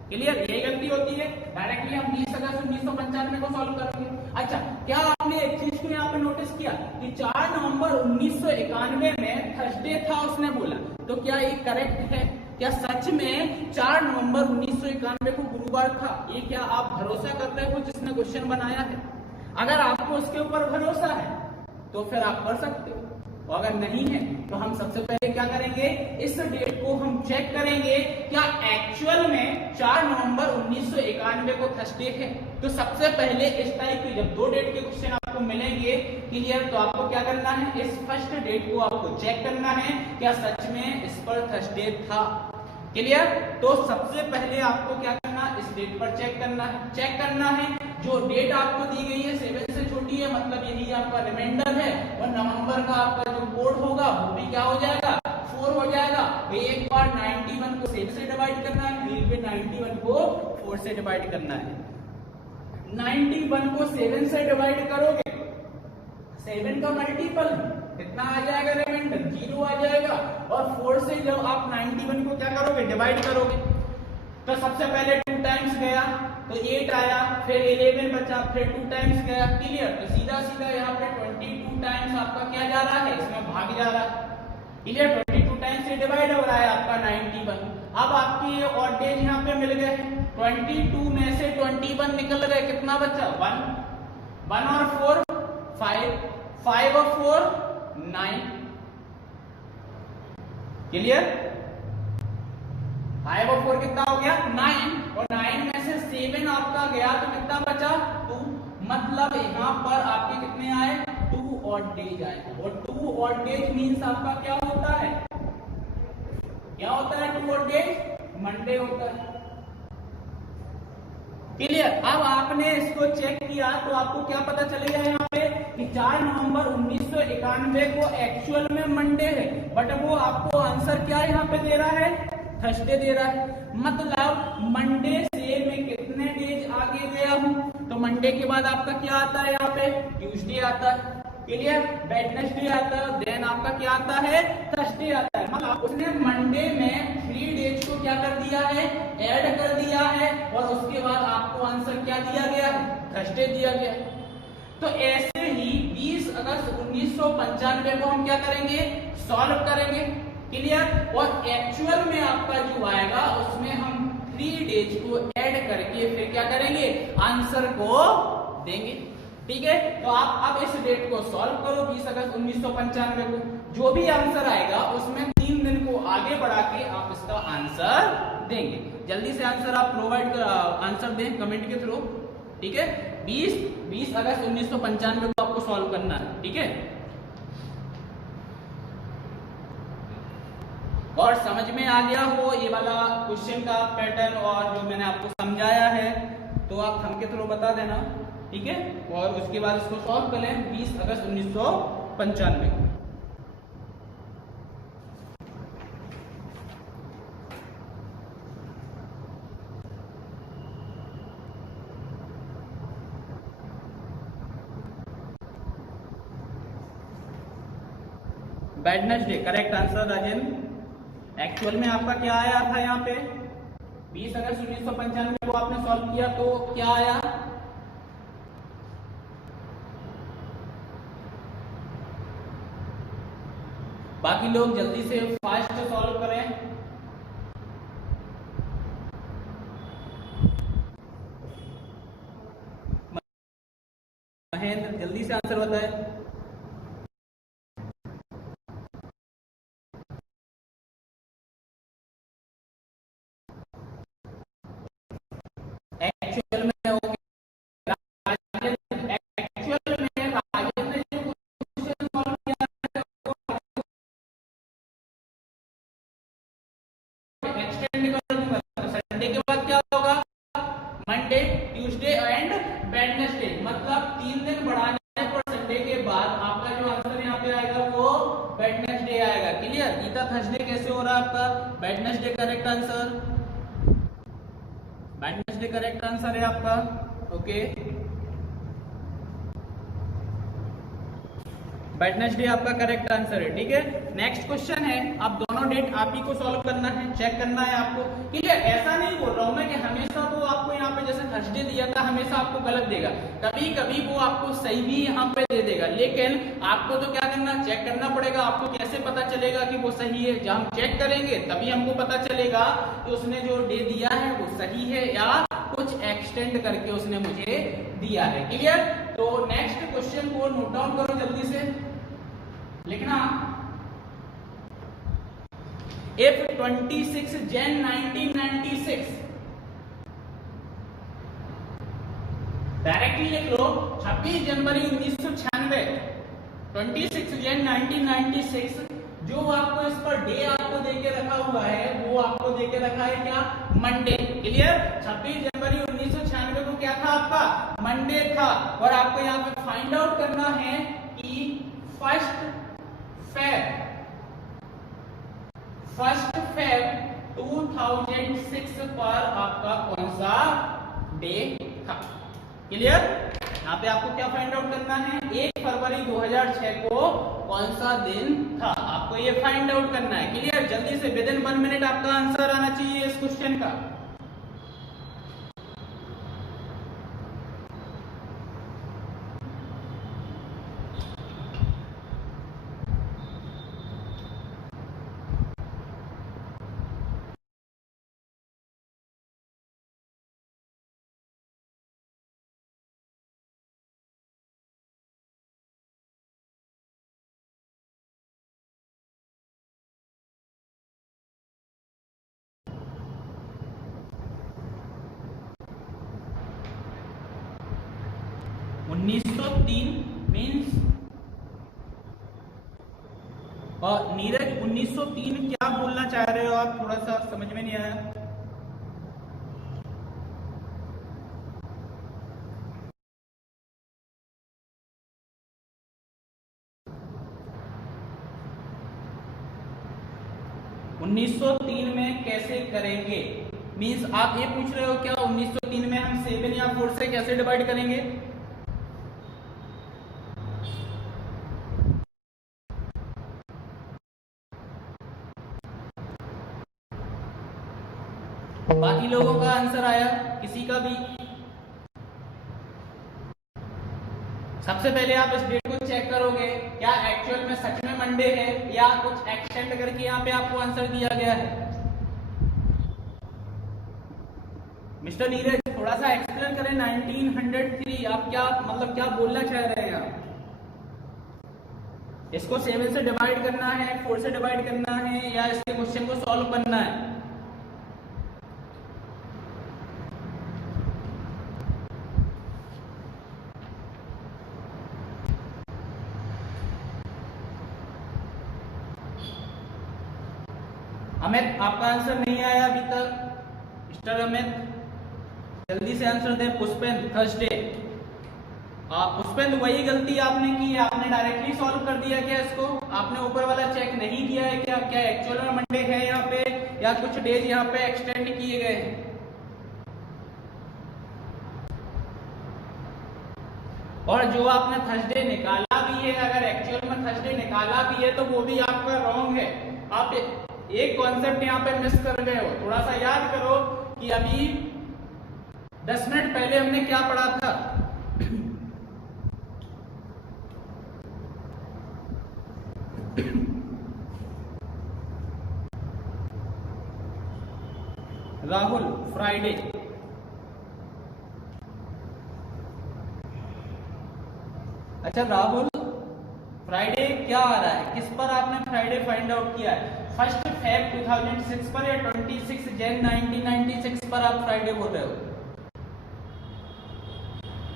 क्लियर। यही गलती होती है, डायरेक्टली हम 20 अगस्त 1995 को सॉल्व करेंगे। अच्छा, क्या आपने एक चीज को यहाँ पे नोटिस किया कि 4 नवंबर 1991 में थर्सडे था उसने बोला, तो क्या ये करेक्ट है, क्या सच में 4 नवंबर 1991 को गुरुवार था? ये क्या आप भरोसा करते हो जिसने क्वेश्चन बनाया है? अगर आपको उसके ऊपर भरोसा है तो फिर आप कर सकते हो, और अगर नहीं है तो हम सबसे पहले क्या करेंगे, इस डेट को हम चेक करेंगे क्या एक्चुअल में 4 नवंबर 1991 को थर्सडे है। तो सबसे पहले इस टाइप के जब 2 डेट के क्वेश्चन आपको मिलेंगे क्लियर, तो आपको क्या करना है, इस फर्स्ट डेट को आपको चेक करना है क्या सच में इस पर थर्सडे था। क्लियर, तो सबसे पहले आपको क्या करना, इस डेट पर चेक करना है। जो डेट आपको दी गई है 7 से छोटी है, मतलब यही आपका रिमाइंडर है, और नवंबर का आपका जो कोड होगा वो भी क्या हो जाएगा, 4 हो जाएगा। एक बार 91 को 7 से डिवाइड करना है, एक बार 91 को 4 से डिवाइड करना है। 91 को 7 से डिवाइड करोगे, 7 का मल्टीपल कितना आ जाएगा, रिमाइंडर 0 आ जाएगा, और 4 से जब आप 91 को क्या करोगे, डिवाइड करोगे, तो सबसे पहले 2 टाइम्स गया तो 8 आया, फिर 11 बचा, फिर 2 टाइम्स गया। क्लियर, तो सीधा सीधा यहाँ पे 22 टाइम्स आपका क्या जा रहा है, इसमें भाग जा रहा है। क्लियर, 22 टाइम्स से डिवाइड हो रहा है आपका 91। अब आपकी ये ऑड डेज यहाँ पे मिल गए, 22 में से 21 निकल गए, कितना बचा, 1 और 4 5, 5 और 4 9। क्लियर, 5 और 4 कितना हो गया, 9, और 9 में से 7 आपका गया तो कितना बचा, 2। मतलब यहाँ पर आपके कितने आए, 2 ऑड डेज आए, और 2 ऑड डेज मीन्स आपका क्या होता है, 2 ऑड डेज मंडे होता है। क्लियर, अब आपने इसको चेक किया तो आपको क्या पता चलेगा यहाँ पे कि 4 नवंबर 1991 को एक्चुअल में मंडे है, बट वो आपको आंसर क्या यहाँ पे दे रहा है, थर्सडे दे रहा है। मतलब मंडे से मैं कितने डेज आगे गया हूं, तो मंडे के बाद आपका क्या आता है, यहाँ पे ट्यूसडे आता है। क्लियर, वेडनेसडे आता है, देन आपका क्या आता है, थर्सडे आता है। मतलब उसने मंडे में 3 डेज को क्या कर दिया है, ऐड कर दिया है, और उसके बाद आपको आंसर क्या दिया गया है, थर्सडे दिया गया। तो ऐसे ही 20 अगस्त 1995 को हम क्या करेंगे, सॉल्व करेंगे। क्लियर, और एक्चुअल में आपका जो आएगा उसमें हम 3 डेज को ऐड करके फिर क्या करेंगे, आंसर को देंगे। ठीक है, तो आप अब इस डेट को सॉल्व करो, 20 अगस्त 1995 को, जो भी आंसर आएगा उसमें 3 दिन को आगे बढ़ा के आप इसका आंसर देंगे। जल्दी से आंसर आप प्रोवाइड कर, आंसर दें कमेंट के थ्रू। ठीक है, 20 अगस्त 1995 को आपको सॉल्व करना है। ठीक है, और समझ में आ गया हो ये वाला क्वेश्चन का पैटर्न और जो मैंने आपको समझाया है, तो आप थंब के थ्रू बता देना। ठीक है, और उसके बाद इसको सॉल्व कर लें 20 अगस्त 1995 को। Wednesday correct answer Rajendra. Actual में आपका क्या आया था, यहाँ पे 20 अगस्त 1995 को आपने सॉल्व किया तो क्या आया, बाकी लोग जल्दी से फास्ट सॉल्व करें। महेंद्र जल्दी से आंसर बताएं। एक्चुअल में संडे के बाद क्या होगा, मंडे, ट्यूसडे एंड वेडनेसडे, मतलब 3 दिन बढ़ाने पर संडे के बाद आपका जो आंसर यहाँ पे आएगा वो वेडनेसडे आएगा। क्लियर, गीता थर्सडे कैसे हो रहा है आपका, Wednesday correct answer, Wednesday correct answer है आपका। ओके, वेडनेसडे आपका करेक्ट आंसर है। ठीक है, नेक्स्ट क्वेश्चन है, आप दोनों डेट आप ही को सॉल्व करना है, चेक करना है आपको। क्लियर, ऐसा नहीं बोल रहा हूं मैं कि हमेशा वो आपको यहाँ पे जैसे थर्सडे दिया था हमेशा आपको गलत देगा, कभी कभी वो आपको सही भी यहाँ पे दे देगा, लेकिन आपको तो क्या करना, चेक करना पड़ेगा। आपको कैसे पता चलेगा कि वो सही है? जब हम चेक करेंगे तभी हमको पता चलेगा कि उसने जो डे दिया है वो सही है या कुछ एक्सटेंड करके उसने मुझे दिया है। क्लियर, तो नेक्स्ट क्वेश्चन को नोट डाउन करो, जल्दी से लिखना। If 26 Jan 1996, डायरेक्टली लिख लो 26 जनवरी 1996, 26 जन 1996, जो आपको इस पर डे आपको देके रखा हुआ है वो आपको देके रखा है क्या, मंडे। क्लियर, 26 जनवरी 1996 को क्या था आपका, मंडे था। और आपको यहाँ पे फाइंड आउट करना है कि फर्स्ट फेब 2006 पर आपका कौन सा डे था। क्लियर, यहाँ पे आपको क्या फाइंड आउट करना है, 1 फरवरी 2006 को कौन सा दिन था, आपको ये फाइंड आउट करना है। क्लियर, जल्दी से विद इन 1 मिनट आपका आंसर आना चाहिए इस क्वेश्चन का। मीन्स, और नीरज 1903 क्या बोलना चाह रहे हो आप, थोड़ा सा समझ में नहीं आया। उन्नीस सौ तीन में कैसे करेंगे, मीन्स आप ये पूछ रहे हो क्या 1903 में हम 7 या 4 से कैसे डिवाइड करेंगे। बाकी लोगों का आंसर आया, किसी का भी। सबसे पहले आप इस डेट को चेक करोगे, क्या एक्चुअल में सच में मंडे है या कुछ एक्सटेंड करके यहाँ पे आपको आंसर दिया गया है। मिस्टर नीरज थोड़ा सा एक्सप्लेन करें, 1903 आप क्या मतलब क्या बोलना चाह रहे हैं आप। इसको 7 से डिवाइड करना है, 4 से डिवाइड करना है, या इसके क्वेश्चन को सॉल्व करना है। अमित आपका आंसर नहीं आया अभी तक, मिस्टर अमित जल्दी से आंसर दें। पुष्पेंद्र थर्सडे, पुष्पेंद्र वही गलती आपने की है, आपने डायरेक्टली सॉल्व कर दिया क्या इसको, आपने ऊपर वाला चेक नहीं किया है क्या, क्या एक्चुअल में मंडे है यहाँ पे या कुछ डेज यहाँ पे एक्सटेंड किए गए हैं। और जो आपने थर्सडे निकाला भी है, अगर एक्चुअल में थर्सडे निकाला भी है तो वो भी आपका रॉन्ग है। आप एक कॉन्सेप्ट यहाँ पे मिस कर गए हो, थोड़ा सा याद करो कि अभी 10 मिनट पहले हमने क्या पढ़ा था। राहुल फ्राइडे, अच्छा राहुल फ्राइडे क्या आ रहा है, किस पर आपने फ्राइडे फाइंड आउट किया है, 1 फेब 2006 पर या 26 जन 1996 पर आप फ्राइडे बोल रहे हो।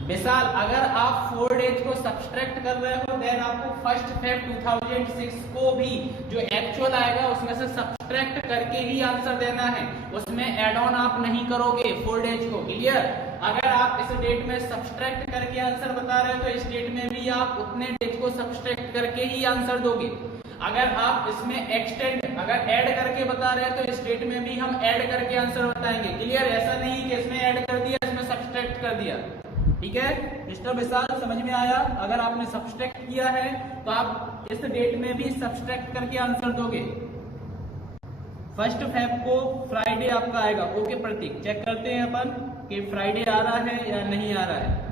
विशाल अगर आप 4 डेज को सब्सट्रैक्ट कर रहे हो देन आपको 1 फेब 2006 को भी जो एक्चुअल आएगा उसमें से सब्सट्रैक्ट करके ही आंसर देना है, उसमें एड ऑन आप नहीं करोगे 4 डेज को। क्लियर, अगर आप इस डेट में सब्सट्रैक्ट करके आंसर बता रहे हो तो इस डेट में भी आप उतने डेज को सब्सट्रैक्ट करके ही आंसर दोगे। अगर आप इसमें एक्सटेंड अगर ऐड करके बता रहे हैं तो इस डेट में भी हम ऐड करके आंसर बताएंगे। क्लियर, ऐसा नहीं कि इसमें ऐड कर दिया इसमें सब्सट्रैक्ट कर दिया। ठीक है मिस्टर विशाल, समझ में आया? अगर आपने सब्सट्रैक्ट किया है तो आप इस डेट में भी सब्सट्रैक्ट करके आंसर दोगे। 1 फेब को फ्राइडे आपका आएगा। ओके प्रतीक, चेक करते हैं अपन कि फ्राइडे आ रहा है या नहीं आ रहा है।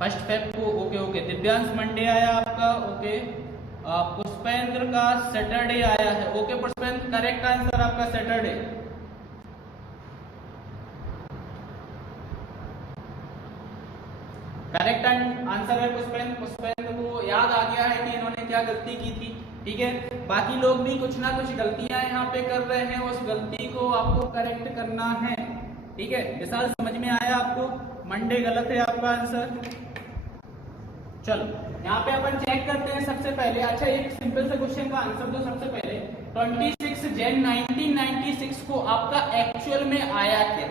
फर्स्ट फेब को ओके। दिव्यांश मंडे आया आपका। ओके, पुष्पेंद्र का सैटरडे आया है। ओके पुष्पेंद्र, करेक्ट आंसर आपका सैटरडे। करेक्ट आंसर है पुष्पेंद्र। पुष्पेंद्र को याद आ गया है कि इन्होंने क्या गलती की थी। ठीक है, बाकी लोग भी कुछ ना कुछ गलतियां यहाँ पे कर रहे हैं, उस गलती को आपको करेक्ट करना है। ठीक है विशाल, समझ में आया आपको? मंडे गलत है आपका आंसर। चलो यहाँ पे अपन चेक करते हैं सबसे पहले। अच्छा, एक सिंपल से क्वेश्चन का आंसर दो सबसे पहले। 26 जन 1996 को आपका एक्चुअल में आया क्या?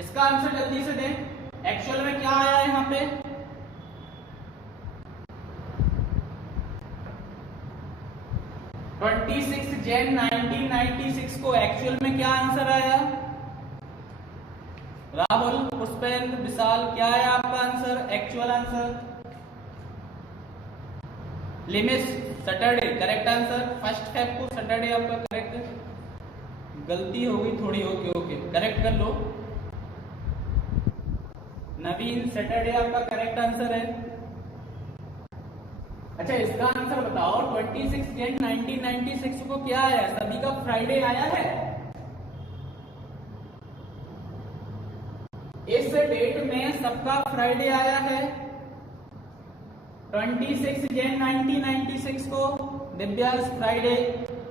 इसका आंसर जल्दी से दें। एक्चुअल में क्या आया है यहाँ पे? जन 1996 को एक्चुअल में क्या आंसर आया? राहुल, पुष्पेंद्र, विशाल, क्या है आपका आंसर? एक्चुअल आंसर लिमिस सैटरडे, करेक्ट आंसर। 1 फेब को सैटरडे आपका करेक्ट। गलती हो गई थोड़ी। ओके, करेक्ट कर लो। नवीन, सैटरडे आपका करेक्ट आंसर है। अच्छा, इसका आंसर बताओ। 26 जन 1996 को क्या आया? सभी का फ्राइडे आया है। इस डेट में सबका फ्राइडे आया है। 26 जन 1996 को दिव्यांश फ्राइडे।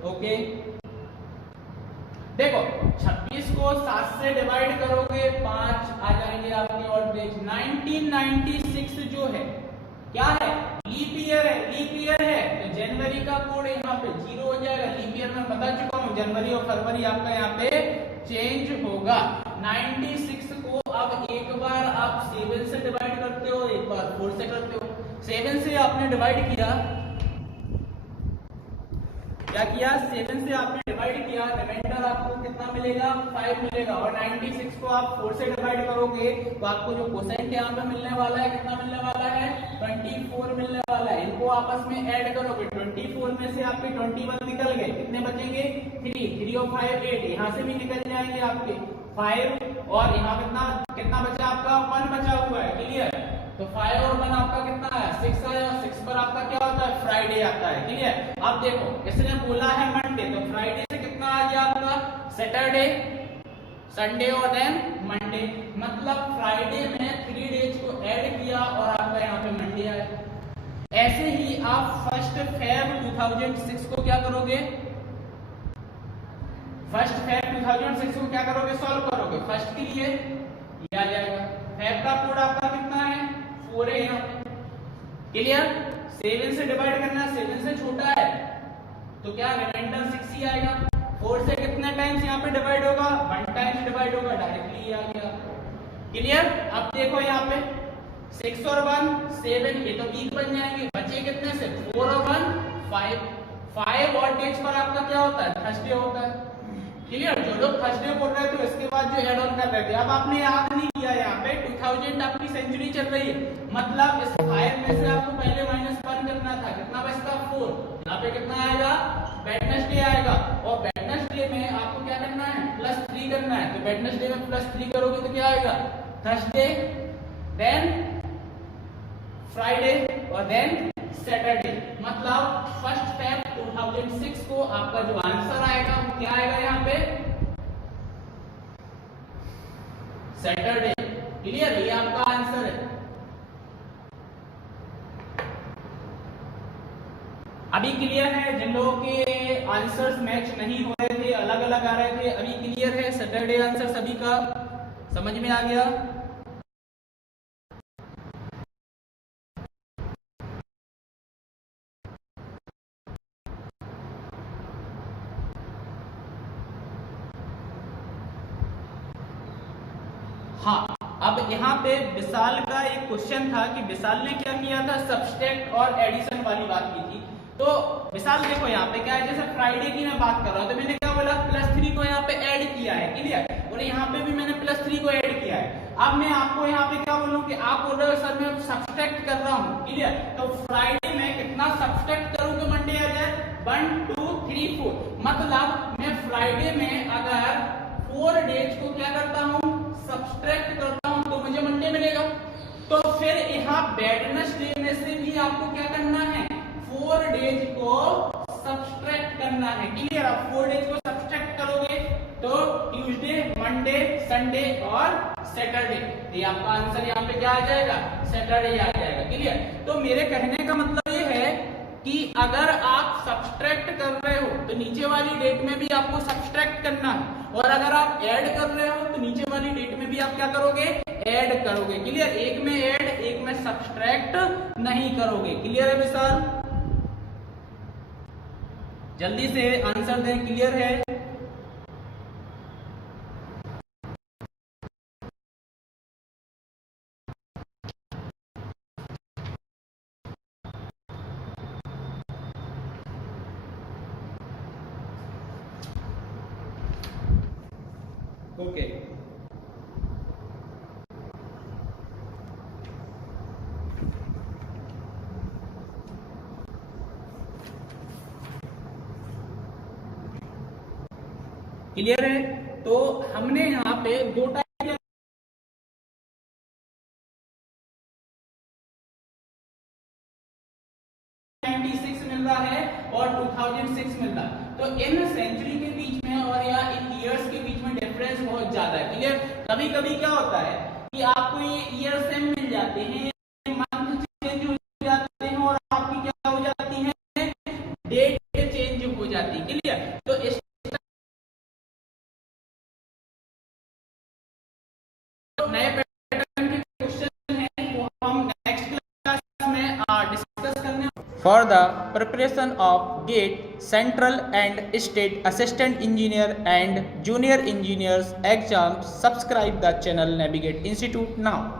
ओके, देखो 26 को 7 से डिवाइड करोगे 5 आ जाएंगे आपके ऑड डेज। 1996 जो है क्या है? लीप ईयर है। लीप ईयर है तो जनवरी का कोड यहाँ पे 0 हो जाएगा। लीप ईयर में बता चुका हूँ, जनवरी और फरवरी आपका यहाँ पे चेंज होगा। 96 को अब एक बार आप 7 से डिवाइड करते हो, एक बार 4 से करते हो। 7 से आपने डिवाइड किया, क्या किया? 7 से आपने डिवाइड किया, रिमाइंडर आपको कितना मिलेगा? 5 मिलेगा। और 96 को आप 4 से डिवाइड करोगे तो आपको जो कोसेंट यहाँ पे मिलने वाला है, कितना मिलने वाला है? 24 मिलने वाला है। इनको आपस में ऐड करोगे, 24 में से आपके 21 निकल गए, कितने बचेंगे? 3 और 5 8, यहाँ से भी निकल जाएंगे आपके 5। और यहाँ कितना बचा आपका? 1 बचा हुआ है। क्लियर? तो 5 और 1 आपका कितना है? 6 आया। 6 पर आपका क्या होता है? फ्राइडे आता है। ठीक है, अब देखो इसने बोला है मंडे, तो फ्राइडे से कितना आ गया आपका? सैटरडे, संडे और देन मंडे। मतलब फ्राइडे में 3 डेज को ऐड किया और आपका यहाँ पे मंडे आया। ऐसे ही आप 1 फेब 2006 को क्या करोगे? 1 फेब 2006 को क्या करोगे? सॉल्व करोगे। फर्स्ट के लिए ये आ जाएगा। फेब का कोड आपका कितना है? 4 है यहाँ पे। क्लियर? 7 से डिवाइड करना, 7 से छोटा है तो क्या रिमाइंडर 6 ही आएगा। 4 से कितने टाइम्स यहाँ पे डिवाइड होगा? 1 टाइम्स डिवाइड होगा, डायरेक्टली आ गया। क्लियर? अब देखो यहाँ पे 6 और 1 7, ये तो वीक बन जाएंगे। बचे कितने से? 4 और 1 5। 5 और डेज पर आपका क्या होता है? थर्सडे होता है। क्लियर? जो लोग थर्सडे बोल रहे थे तो इसके बाद जो एड ऑन कर रहे थे, अब आपने याद नहीं किया, यहाँ पे 2000 आपकी सेंचुरी चल रही है। मतलब इस 5 में से आपको पहले -1 करना था। कितना बचता? 4। यहाँ पे कितना आएगा? वेडनेसडे आएगा। और वेडनेसडे में आपको क्या करना है? +3 करना है। तो वेडनेसडे में +3 करोगे तो क्या आएगा? थर्सडे, देन फ्राइडे और देन सैटरडे। मतलब 1 फेब 2006 को आपका जो आंसर आएगा वो क्या आएगा? यहाँ पे सैटरडे। क्लियर? ये आपका आंसर है। अभी क्लियर है? जिन लोगों के आंसर्स मैच नहीं हो रहे थे, अलग अलग आ रहे थे, अभी क्लियर है? सैटरडे आंसर सभी का समझ में आ गया? हाँ, अब यहाँ पे विशाल का एक क्वेश्चन था कि विशाल ने क्या किया था? सब्सट्रैक्ट और एडिशन वाली बात की थी। तो विशाल देखो यहाँ पे क्या है, जैसे फ्राइडे की मैं बात कर रहा हूँ तो मैंने क्या बोला? +3 को यहाँ पे किया है, क्लियर। और यहाँ पे भी मैंने +3 को ऐड किया है। अब मैं आपको यहाँ पे क्या बोलूँ कि आप बोल रहे हो सर मैं सब्सट्रैक्ट कर रहा हूँ, क्लियर। तो फ्राइडे में कितना सब्सट्रैक्ट करूँ कि मंडे आ जाए, 1 2 3 4, मतलब मैं फ्राइडे में अगर 4 डेज को क्या करता हूँ, सब्सट्रैक्ट करता हूँ, तो मुझे मंडे मिलेगा। तो फिर यहाँ वेडनेसडे में से भी आपको क्या करना है, 4 डेज को सब्सट्रैक्ट करना है, क्लियर। आप 4 डेज को सब्सट्रैक्ट करोगे तो ट्यूसडे, मंडे, संडे और सैटरडे, ये आपका आंसर यहाँ पे क्या आ जाएगा, सैटरडे आ जाएगा, क्लियर। तो मेरे कहने का मतलब ये है कि अगर आप सब्सट्रैक्ट कर रहे हो तो नीचे वाली डेट में भी आपको सब्सट्रैक्ट करना है, और अगर आप ऐड कर रहे हो तो नीचे वाली डेट में भी आप क्या करोगे, ऐड करोगे, क्लियर। एक में ऐड, एक में सब्सट्रैक्ट नहीं करोगे, क्लियर है विशाल। जल्दी से आंसर दें, क्लियर है। ओके क्लियर है। तो हमने यहाँ पे 2 टाइप 96 मिल रहा है और 2006 मिल रहा है, तो इन सेंचुरी के बीच में और या इन ईयर्स के बीच में डिफरेंस बहुत ज्यादा है, क्लियर। कभी कभी क्या होता है कि आपको ये ईयर सेम मिल जाते हैं, मंथ चेंज हो जाते हैं, और आपकी क्या हो जाती है, डेट चेंज हो जाती है, क्लियर। तो इस नए पैटर्न के क्वेश्चन हैं वो हम नेक्स्ट क्लास में डिस्कस करने। For the preparation of GATE, Central and State Assistant Engineer and Junior Engineers exams, subscribe the channel Navigate Institute now.